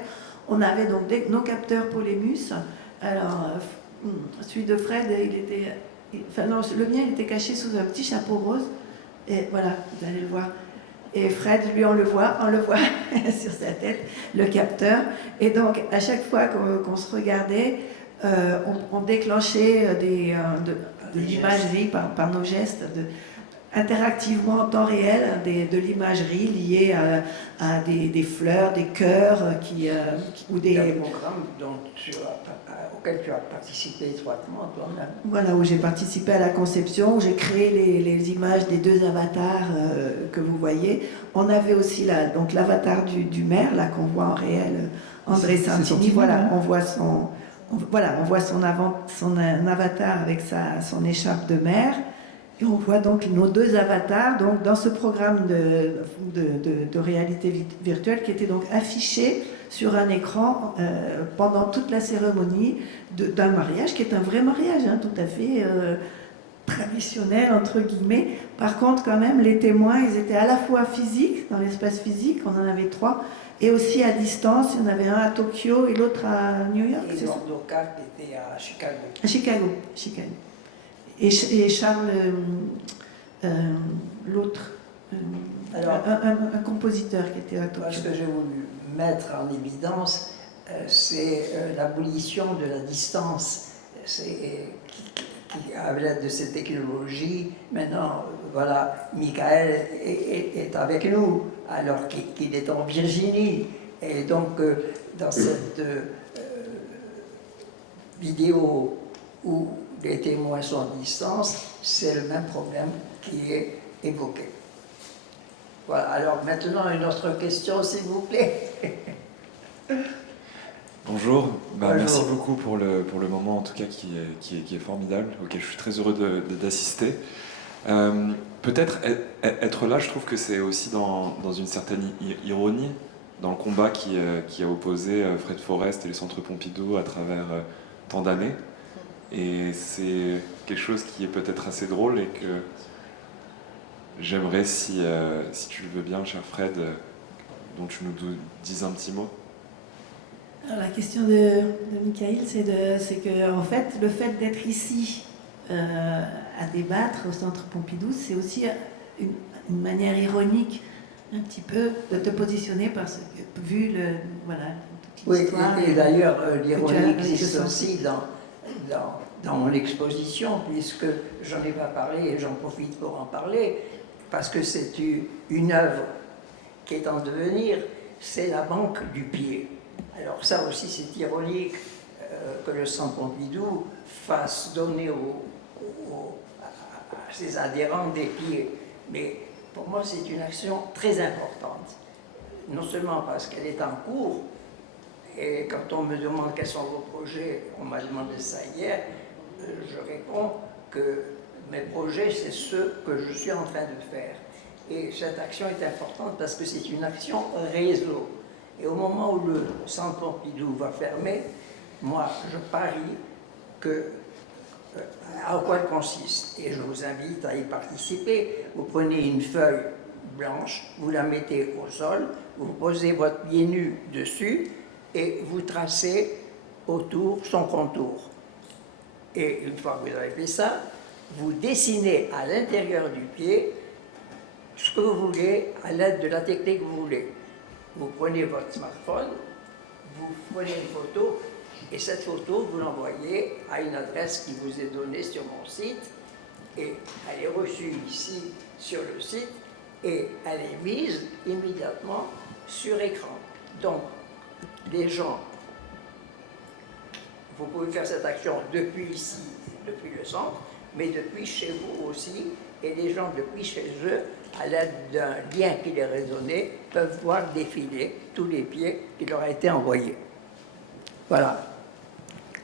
on avait donc nos capteurs Polémus. Alors, celui de Fred, le mien, il était caché sous un petit chapeau rose, et voilà, vous allez le voir. Et Fred, lui, on le voit sur sa tête, le capteur. Et donc, à chaque fois qu'on se regardait, on déclenchait de l'imagerie par nos gestes, interactivement en temps réel, de l'imagerie liée à des fleurs, des cœurs, ou des... Un programme auquel tu as participé étroitement toi-même. Voilà, où j'ai participé à la conception, où j'ai créé les images des 2 avatars que vous voyez. On avait aussi l'avatar du maire, là, qu'on voit en réel, André Santini. Voilà, on voit son avatar avec son écharpe de maire. Et on voit donc nos 2 avatars donc, dans ce programme de réalité virtuelle qui était donc affiché sur un écran pendant toute la cérémonie d'un mariage, qui est un vrai mariage, hein, tout à fait traditionnel, entre guillemets. Par contre, quand même, les témoins, ils étaient à la fois physiques, dans l'espace physique, on en avait 3, et aussi à distance. Il y en avait un à Tokyo et l'autre à New York. Et Dorcas qui était à Chicago. À Chicago. Et Charles, l'autre, un compositeur qui était à Tokyo. Ce que j'ai voulu mettre en évidence, c'est l'abolition de la distance. À l'aide de cette technologie, maintenant, voilà, Michael est avec nous, alors qu'il est en Virginie. Et donc, dans cette vidéo où les témoins sont à distance, c'est le même problème qui est évoqué. Voilà, alors maintenant une autre question, s'il vous plaît. Bonjour, Bonjour. Merci beaucoup pour le moment en tout cas qui est formidable, auquel je suis très heureux d'assister. Peut-être être là, je trouve que c'est aussi dans une certaine ironie dans le combat qui a opposé Fred Forrest et le Centre Pompidou à travers tant d'années. Et c'est quelque chose qui est peut-être assez drôle et que j'aimerais, si tu le veux bien, cher Fred, dont tu nous dises un petit mot. Alors, la question de Michael, c'est que en fait, le fait d'être ici à débattre au Centre Pompidou, c'est aussi une manière ironique un petit peu de te positionner parce que vu toute l'histoire. Oui, et d'ailleurs, l'ironie existe aussi dans mon exposition, puisque j'en ai pas parlé et j'en profite pour en parler, parce que c'est une œuvre qui est en devenir, c'est la banque du pied. Alors ça aussi c'est ironique que le Centre Pompidou fasse donner à ses adhérents des pieds, mais pour moi c'est une action très importante, non seulement parce qu'elle est en cours, et quand on me demande quels sont vos projets, on m'a demandé ça hier, je réponds que mes projets c'est ceux que je suis en train de faire. Et cette action est importante parce que c'est une action réseau. Et au moment où le Centre Pompidou va fermer, moi, je parie à quoi elle consiste. Et je vous invite à y participer. Vous prenez une feuille blanche, vous la mettez au sol, vous posez votre pied nu dessus et vous tracez autour son contour. Et une fois que vous avez fait ça, vous dessinez à l'intérieur du pied ce que vous voulez à l'aide de la technique que vous voulez. Vous prenez votre smartphone, vous prenez une photo, et cette photo, vous l'envoyez à une adresse qui vous est donnée sur mon site, et elle est reçue ici sur le site, et elle est mise immédiatement sur écran. Donc, les gens, vous pouvez faire cette action depuis ici, depuis le centre, mais depuis chez vous aussi, et les gens depuis chez eux, à l'aide d'un lien qui les est donné, peuvent voir défiler tous les pieds qui leur a été envoyés. Voilà.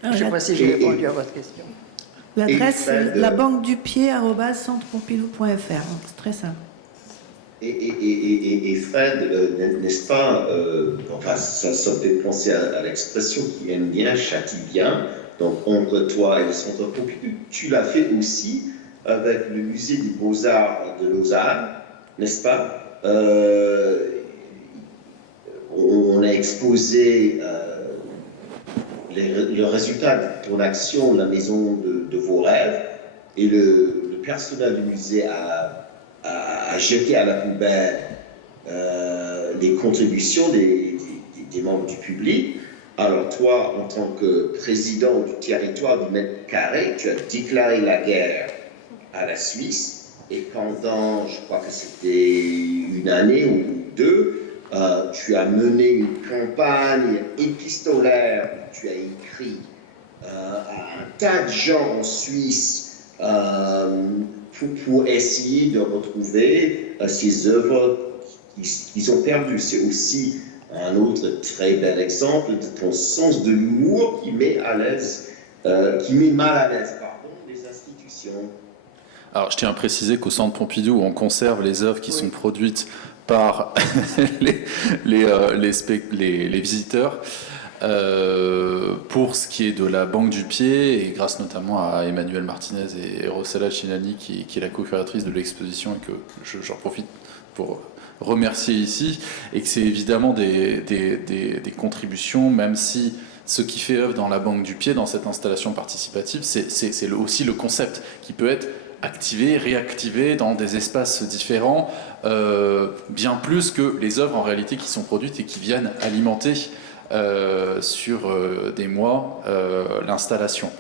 Je ne sais pas si j'ai répondu à votre question. L'adresse, c'est labanquedupied@centrepompidou.fr. C'est très simple. Et Fred, n'est-ce pas, enfin, ça me fait penser à l'expression qui aime bien, châtie bien, donc entre toi et le Centre Pompidou. Tu l'as fait aussi avec le musée des Beaux-Arts de Lausanne, n'est-ce pas? On a exposé le résultat de ton action, la maison de vos rêves, et le personnel du musée a jeté à la poubelle les contributions des membres du public. Alors toi, en tant que président du territoire du mètre carré, tu as déclaré la guerre à la Suisse, et pendant, je crois que c'était une année ou deux, tu as mené une campagne épistolaire où tu as écrit à un tas de gens en Suisse pour essayer de retrouver ces œuvres qu'ils ont perdues. C'est aussi un autre très bel exemple de ton sens de l'humour qui met mal à l'aise, les institutions. Alors, je tiens à préciser qu'au Centre Pompidou, on conserve les œuvres qui sont produites par les visiteurs. Pour ce qui est de la Banque du Pied, et grâce notamment à Emmanuelle Martinez et Rossella Cinani, qui est la co-curatrice de l'exposition, et que j'en profite pour remercier ici, et que c'est évidemment des contributions, même si ce qui fait œuvre dans la Banque du Pied, dans cette installation participative, c'est aussi le concept qui peut être activé, réactivé dans des espaces différents, bien plus que les œuvres en réalité qui sont produites et qui viennent alimenter sur des mois l'installation.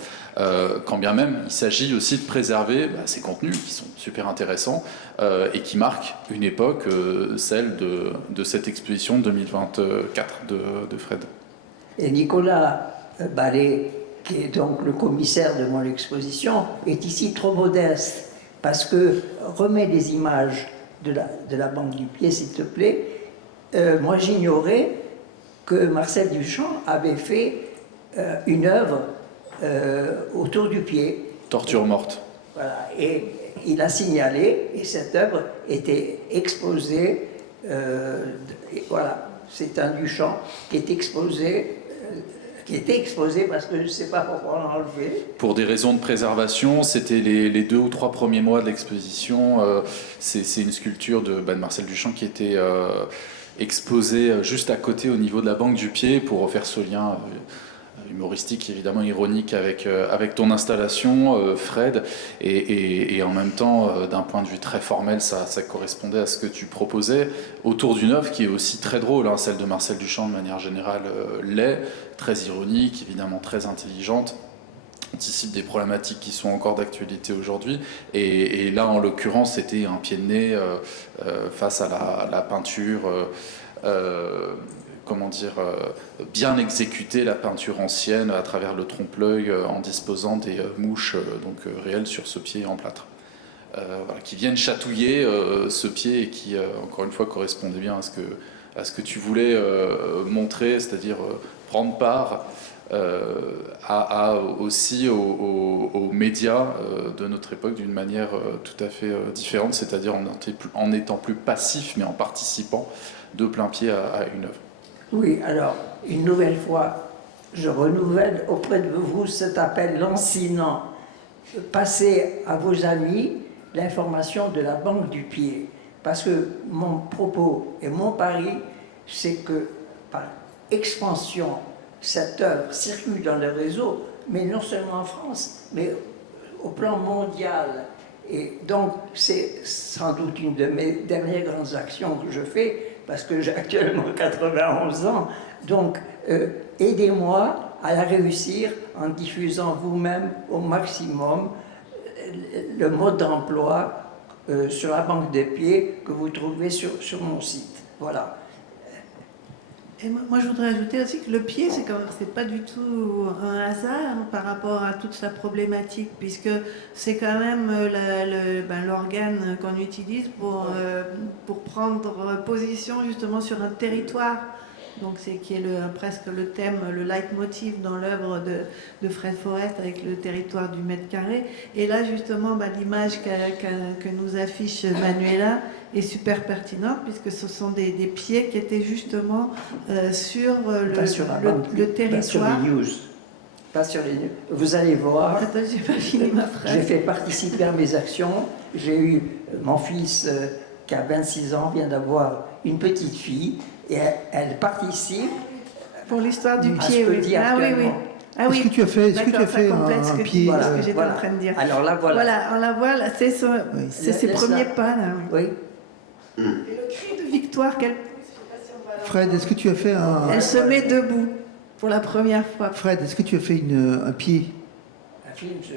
Quand bien même il s'agit aussi de préserver ces contenus qui sont super intéressants et qui marquent une époque, celle de cette exposition 2024 de Fred. Et Nicolas Ballet, qui est donc le commissaire de mon exposition, est ici trop modeste, parce que remets les images de la Banque du Pied, s'il te plaît. Moi, j'ignorais que Marcel Duchamp avait fait une œuvre autour du pied. Torture morte. Voilà, et il a signalé, et cette œuvre était exposée, voilà, c'est un Duchamp qui est exposé, qui était exposé parce que je ne sais pas pourquoi on l'a enlevé. Pour des raisons de préservation, c'était les 2 ou 3 premiers mois de l'exposition. C'est une sculpture de Marcel Duchamp qui était exposée juste à côté au niveau de la banque du pied pour faire ce lien humoristique, évidemment ironique avec ton installation, Fred, et en même temps, d'un point de vue très formel, ça correspondait à ce que tu proposais autour d'une œuvre qui est aussi très drôle, hein, celle de Marcel Duchamp de manière générale l'est, très ironique, évidemment très intelligente, anticipe des problématiques qui sont encore d'actualité aujourd'hui, et là en l'occurrence c'était un pied de nez face à la peinture comment dire, bien exécuter la peinture ancienne à travers le trompe-l'œil en disposant des mouches réelles sur ce pied en plâtre. Voilà, qui viennent chatouiller ce pied et qui, encore une fois, correspondait bien à ce que tu voulais montrer, c'est-à-dire prendre part aussi aux médias de notre époque d'une manière tout à fait différente, c'est-à-dire en étant plus passif, mais en participant de plein pied à une œuvre. Oui, alors, une nouvelle fois, je renouvelle auprès de vous cet appel lancinant. Passez à vos amis l'information de la banque du pied. Parce que mon propos et mon pari, c'est que par expansion, cette œuvre circule dans le réseau, mais non seulement en France, mais au plan mondial. Et donc, c'est sans doute une de mes dernières grandes actions que je fais, parce que j'ai actuellement 91 ans. Donc, aidez-moi à la réussir en diffusant vous-même au maximum le mode d'emploi sur la banque des pieds que vous trouvez sur mon site. Voilà. Et moi, je voudrais ajouter aussi que le pied, c'est pas du tout un hasard par rapport à toute sa problématique, puisque c'est quand même l'organe qu'on utilise pour prendre position justement sur un territoire. Donc qui est presque le thème, le leitmotiv dans l'œuvre de Fred Forrest avec le territoire du mètre carré. Et là justement, l'image que nous affiche Manuela est super pertinente puisque ce sont des pieds qui étaient justement sur le territoire. Pas sur les news. Pas sur les news. Vous allez voir. Attends, j'ai pas fini ma phrase. J'ai fait participer à mes actions. J'ai eu mon fils qui a 26 ans, vient d'avoir une petite fille. Et elle participe pour l'histoire du pied, oui. Ah oui, oui. Ah oui. Est-ce que tu as fait, un pied voilà, ce que j'étais en train de dire. Alors là, voilà. Voilà, on la voit, là, c'est ses premiers pas, là. Oui. Et le cri de victoire qu'elle... Fred, est-ce que tu as fait un... Elle se met debout pour la première fois. Fred, est-ce que tu as fait un pied?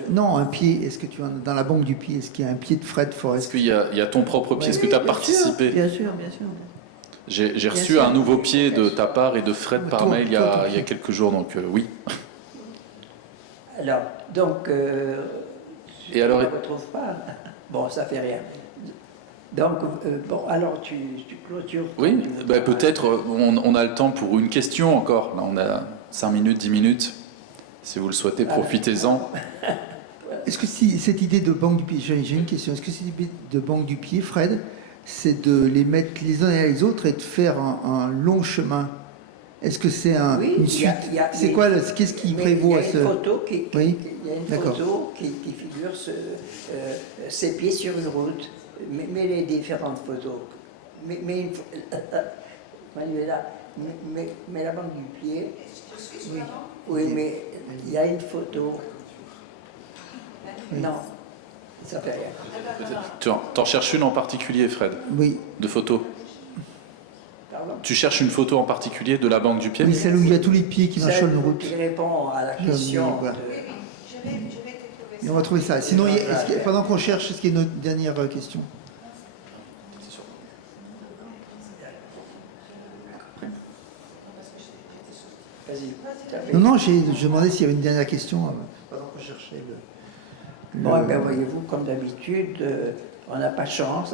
Non, un pied. Est-ce que tu as dans la banque du pied? Est-ce qu'il y a un pied de Fred Forrest? Est-ce qu'il y a ton propre pied? Est-ce que tu as participé? Bien sûr, bien sûr. J'ai reçu un nouveau pied de ta part et de Fred par mail il y a quelques jours, donc oui. Alors, donc, et alors, on ne retrouve pas. Bon, ça fait rien. Donc, bon, alors tu clôtures. Oui, peut-être on a le temps pour une question encore. Là, on a 5 minutes, 10 minutes. Si vous le souhaitez, profitez-en. Est-ce que cette idée de banque du pied, j'ai une question, est-ce que cette idée de banque du pied, Fred, c'est de les mettre les uns et les autres et de faire un long chemin? Est-ce que c'est une suite? C'est quoi, qu'est-ce qui prévaut à ce... Il y a une photo qui figure ses pieds sur une route. Mais les différentes photos. Manuela, mais la banque du pied. Oui, mais il y a une photo. Non, ça fait rien. Tu en cherches une en particulier, Fred? Oui. De photos? Pardon? Tu cherches une photo en particulier de la banque du pied? Oui, celle où il y a tous les pieds qui marchent sur une route. Qui répond à la question. Voilà. Et on va trouver ça. Sinon, pendant qu'on cherche, est-ce qu'il y a une dernière question? Non, je demandais s'il y avait une dernière question pendant qu'on cherchait Bon, bien voyez-vous, comme d'habitude, on n'a pas de chance.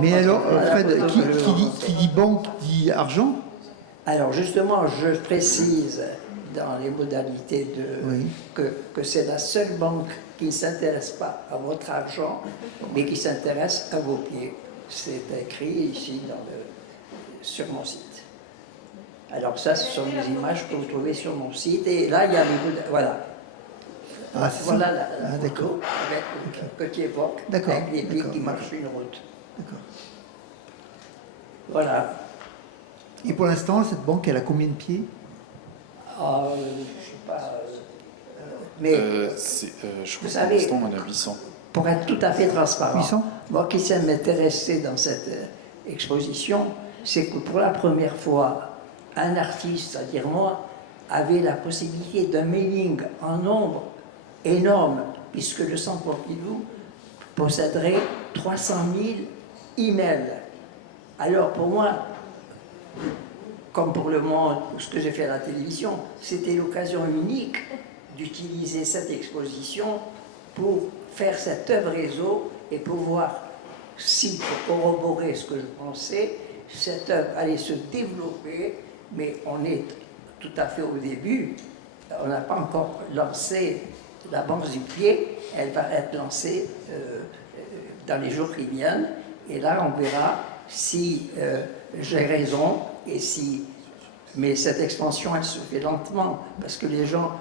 Mais alors, Fred, qui dit banque dit argent? Alors justement, je précise dans les modalités que c'est la seule banque qui ne s'intéresse pas à votre argent, mais qui s'intéresse à vos pieds. C'est écrit ici sur mon site. Alors ça, ce sont des images que vous trouvez sur mon site. Et là, il y a les modalités. Voilà. Ah, c'est voilà ça. la photo que tu évoques, avec les pieds qui marchent une route. D'accord. Voilà. Et pour l'instant, cette banque, elle a combien de pieds? Je ne sais pas. Mais je crois vous que pour savez, l'instant, on a 800. pour être tout à fait transparent, 800? moi qui sais m'intéresser dans cette exposition, c'est que pour la première fois, un artiste, c'est-à-dire moi, avait la possibilité d'un mailing en nombre énorme, puisque le Centre Pompidou posséderait 300 000 emails. Alors pour moi, comme pour le Monde, ce que j'ai fait à la télévision, c'était l'occasion unique d'utiliser cette exposition pour faire cette œuvre réseau et pour voir si, pour corroborer ce que je pensais, cette œuvre allait se développer, mais on est tout à fait au début. On n'a pas encore lancé la banque du pied, elle va être lancée dans les jours qui viennent, et là on verra si j'ai raison et si. Mais cette expansion, elle se fait lentement parce que les gens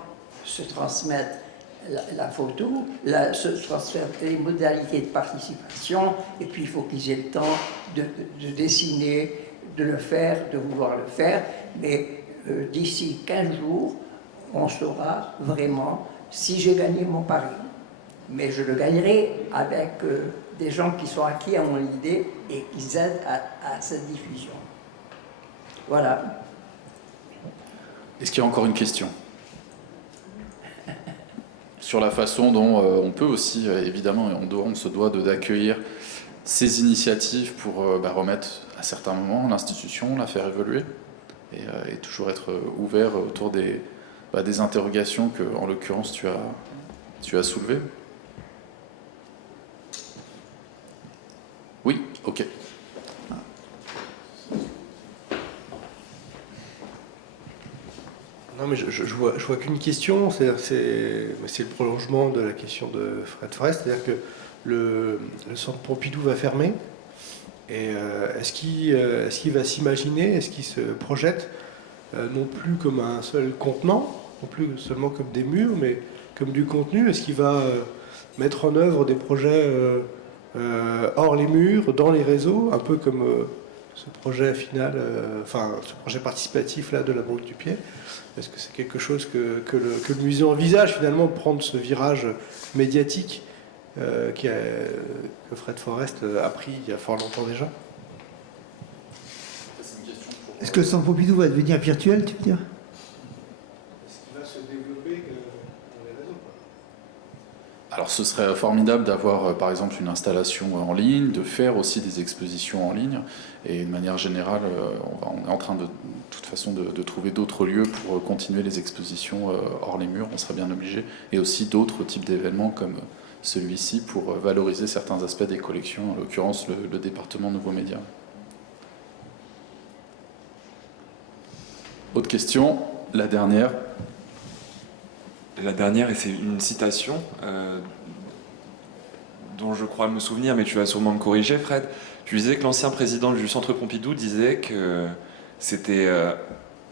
se transmettent la photo, se transmettent les modalités de participation, et puis il faut qu'ils aient le temps de dessiner, de le faire, de vouloir le faire. Mais d'ici 15 jours, on saura vraiment si j'ai gagné mon pari. Mais je le gagnerai avec des gens qui sont acquis à mon idée et qui aident à cette diffusion. Voilà. Est-ce qu'il y a encore une question sur la façon dont on peut aussi, évidemment, on se doit d'accueillir ces initiatives pour remettre à certains moments l'institution, la faire évoluer et toujours être ouvert autour des interrogations que, en l'occurrence, tu as soulevées. Oui, ok. Non, mais je vois qu'une question, c'est le prolongement de la question de Fred Forest, c'est-à-dire que le Centre Pompidou va fermer, et est-ce qu'il va s'imaginer, est-ce qu'il se projette non plus comme un seul contenant, non plus seulement comme des murs, mais comme du contenu? Est-ce qu'il va mettre en œuvre des projets hors les murs, dans les réseaux, un peu comme ce projet final, ce projet participatif là de la Banque du Pied? Est-ce que c'est quelque chose que le musée envisage finalement, de prendre ce virage médiatique que Fred Forest a pris il y a fort longtemps déjà? Est-ce que le Centre Pompidou va devenir virtuel, tu veux dire? Est-ce qu'il va se développer dans les réseaux? Alors ce serait formidable d'avoir par exemple une installation en ligne, de faire aussi des expositions en ligne, et de manière générale on est en train de toute façon de trouver d'autres lieux pour continuer les expositions hors les murs, on serait bien obligé, et aussi d'autres types d'événements comme celui-ci pour valoriser certains aspects des collections, en l'occurrence le département Nouveaux Médias. Autre question, la dernière. La dernière, et c'est une citation dont je crois me souvenir, mais tu vas sûrement me corriger, Fred. Tu disais que l'ancien président du Centre Pompidou disait que c'était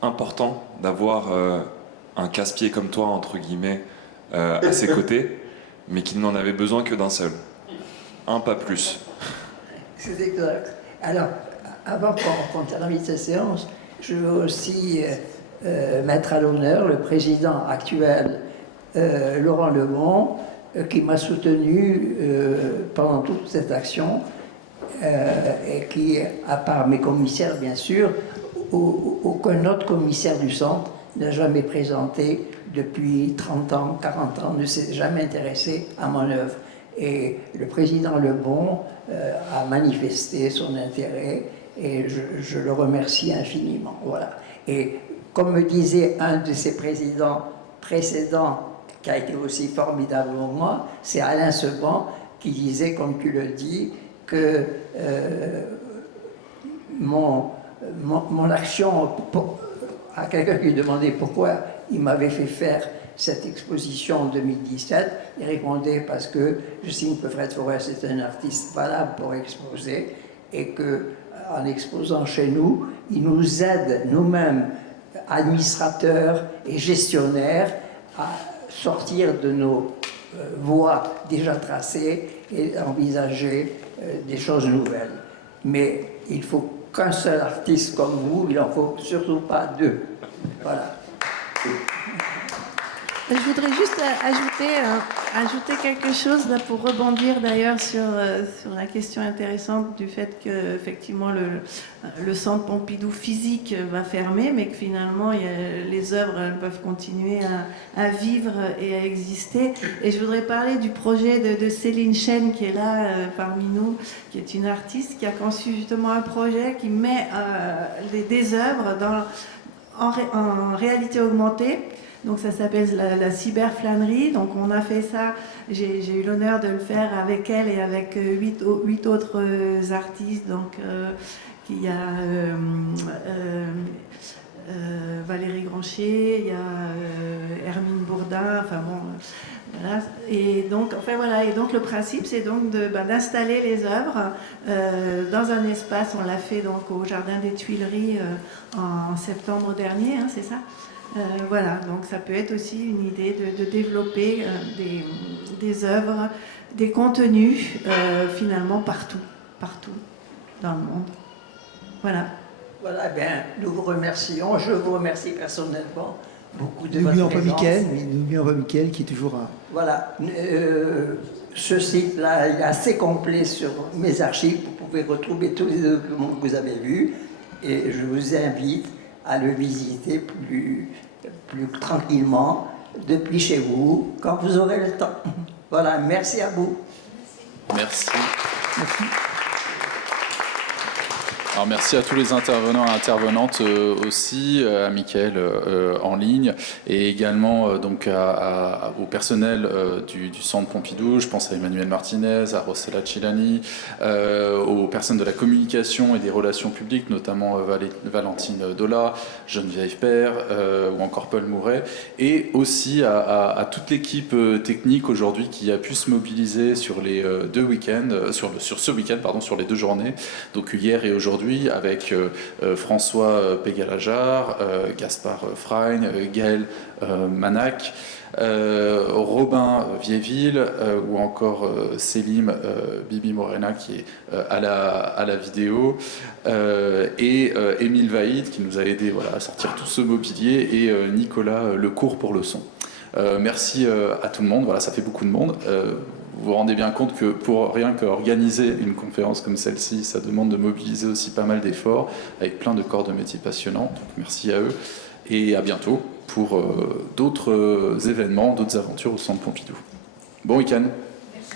important d'avoir un casse-pied comme toi, entre guillemets, à ses côtés, mais qu'il n'en avait besoin que d'un seul. Un, pas plus. C'est exact. Alors, avant qu'on termine cette séance, je veux aussi mettre à l'honneur le président actuel, Laurent Lebon, qui m'a soutenu pendant toute cette action et qui, à part mes commissaires bien sûr, aucun autre commissaire du centre n'a jamais présenté depuis 30 ans, 40 ans, ne s'est jamais intéressé à mon œuvre. Et le président Lebon a manifesté son intérêt et je le remercie infiniment. Voilà. Et comme me disait un de ses présidents précédents, qui a été aussi formidable pour moi, c'est Alain Seban qui disait, comme tu le dis, que mon action à quelqu'un qui demandait pourquoi il m'avait fait faire cette exposition en 2017, il répondait parce que j'estime que Fred Forrest est un artiste valable pour exposer et qu'en exposant chez nous, il nous aide nous-mêmes, administrateurs et gestionnaires, à sortir de nos voies déjà tracées et envisager des choses nouvelles. Mais il faut qu'un seul artiste comme vous, il n'en faut surtout pas deux. Voilà. Je voudrais juste ajouter quelque chose là, pour rebondir d'ailleurs sur la question intéressante du fait que effectivement le centre Pompidou physique va fermer, mais que finalement les œuvres elles peuvent continuer à vivre et à exister. Et je voudrais parler du projet de Céline Chen qui est là parmi nous, qui est une artiste qui a conçu justement un projet qui met des œuvres en réalité augmentée. Donc ça s'appelle la cyberflânerie. Donc on a fait ça, j'ai eu l'honneur de le faire avec elle et avec 8 autres artistes. Donc il y a Valérie Grancher, il y a Hermine Bourdin, enfin bon, voilà. Et donc, enfin voilà, et donc le principe c'est donc d'installer les œuvres dans un espace. On l'a fait donc au Jardin des Tuileries en septembre dernier, hein, c'est ça. Voilà, donc ça peut être aussi une idée de développer des œuvres, des contenus finalement partout dans le monde. Voilà. Voilà, bien, nous vous remercions. Je vous remercie personnellement beaucoup de Nous votre n'oublions pas présence. Mickaël, Mickaël qui est toujours à... Voilà, ce site-là est assez complet sur mes archives. Vous pouvez retrouver tous les documents que vous avez vus et je vous invite à le visiter plus tranquillement depuis chez vous, quand vous aurez le temps. Voilà, merci à vous. Merci. Alors merci à tous les intervenants et intervenantes aussi, à Mickaël en ligne, et également donc au personnel du Centre Pompidou. Je pense à Emmanuel Martinez, à Rossella Cillani, aux personnes de la communication et des relations publiques, notamment Valentine Dola, Geneviève Père ou encore Paul Mouret, et aussi à toute l'équipe technique aujourd'hui qui a pu se mobiliser sur les deux week-ends, sur ce week-end, pardon, sur les 2 journées, donc hier et aujourd'hui, avec François Pégalajar, Gaspard Frein, Gaël Manac, Robin Viéville ou encore Célim Bibi Morena qui est à la vidéo, et Émile Vaïd qui nous a aidé à sortir tout ce mobilier, et Nicolas Lecourt pour le son. Merci à tout le monde, voilà, ça fait beaucoup de monde. Vous vous rendez bien compte que pour rien qu'organiser une conférence comme celle-ci, ça demande de mobiliser aussi pas mal d'efforts, avec plein de corps de métier passionnants. Donc merci à eux et à bientôt pour d'autres événements, d'autres aventures au Centre Pompidou. Bon week-end. Merci.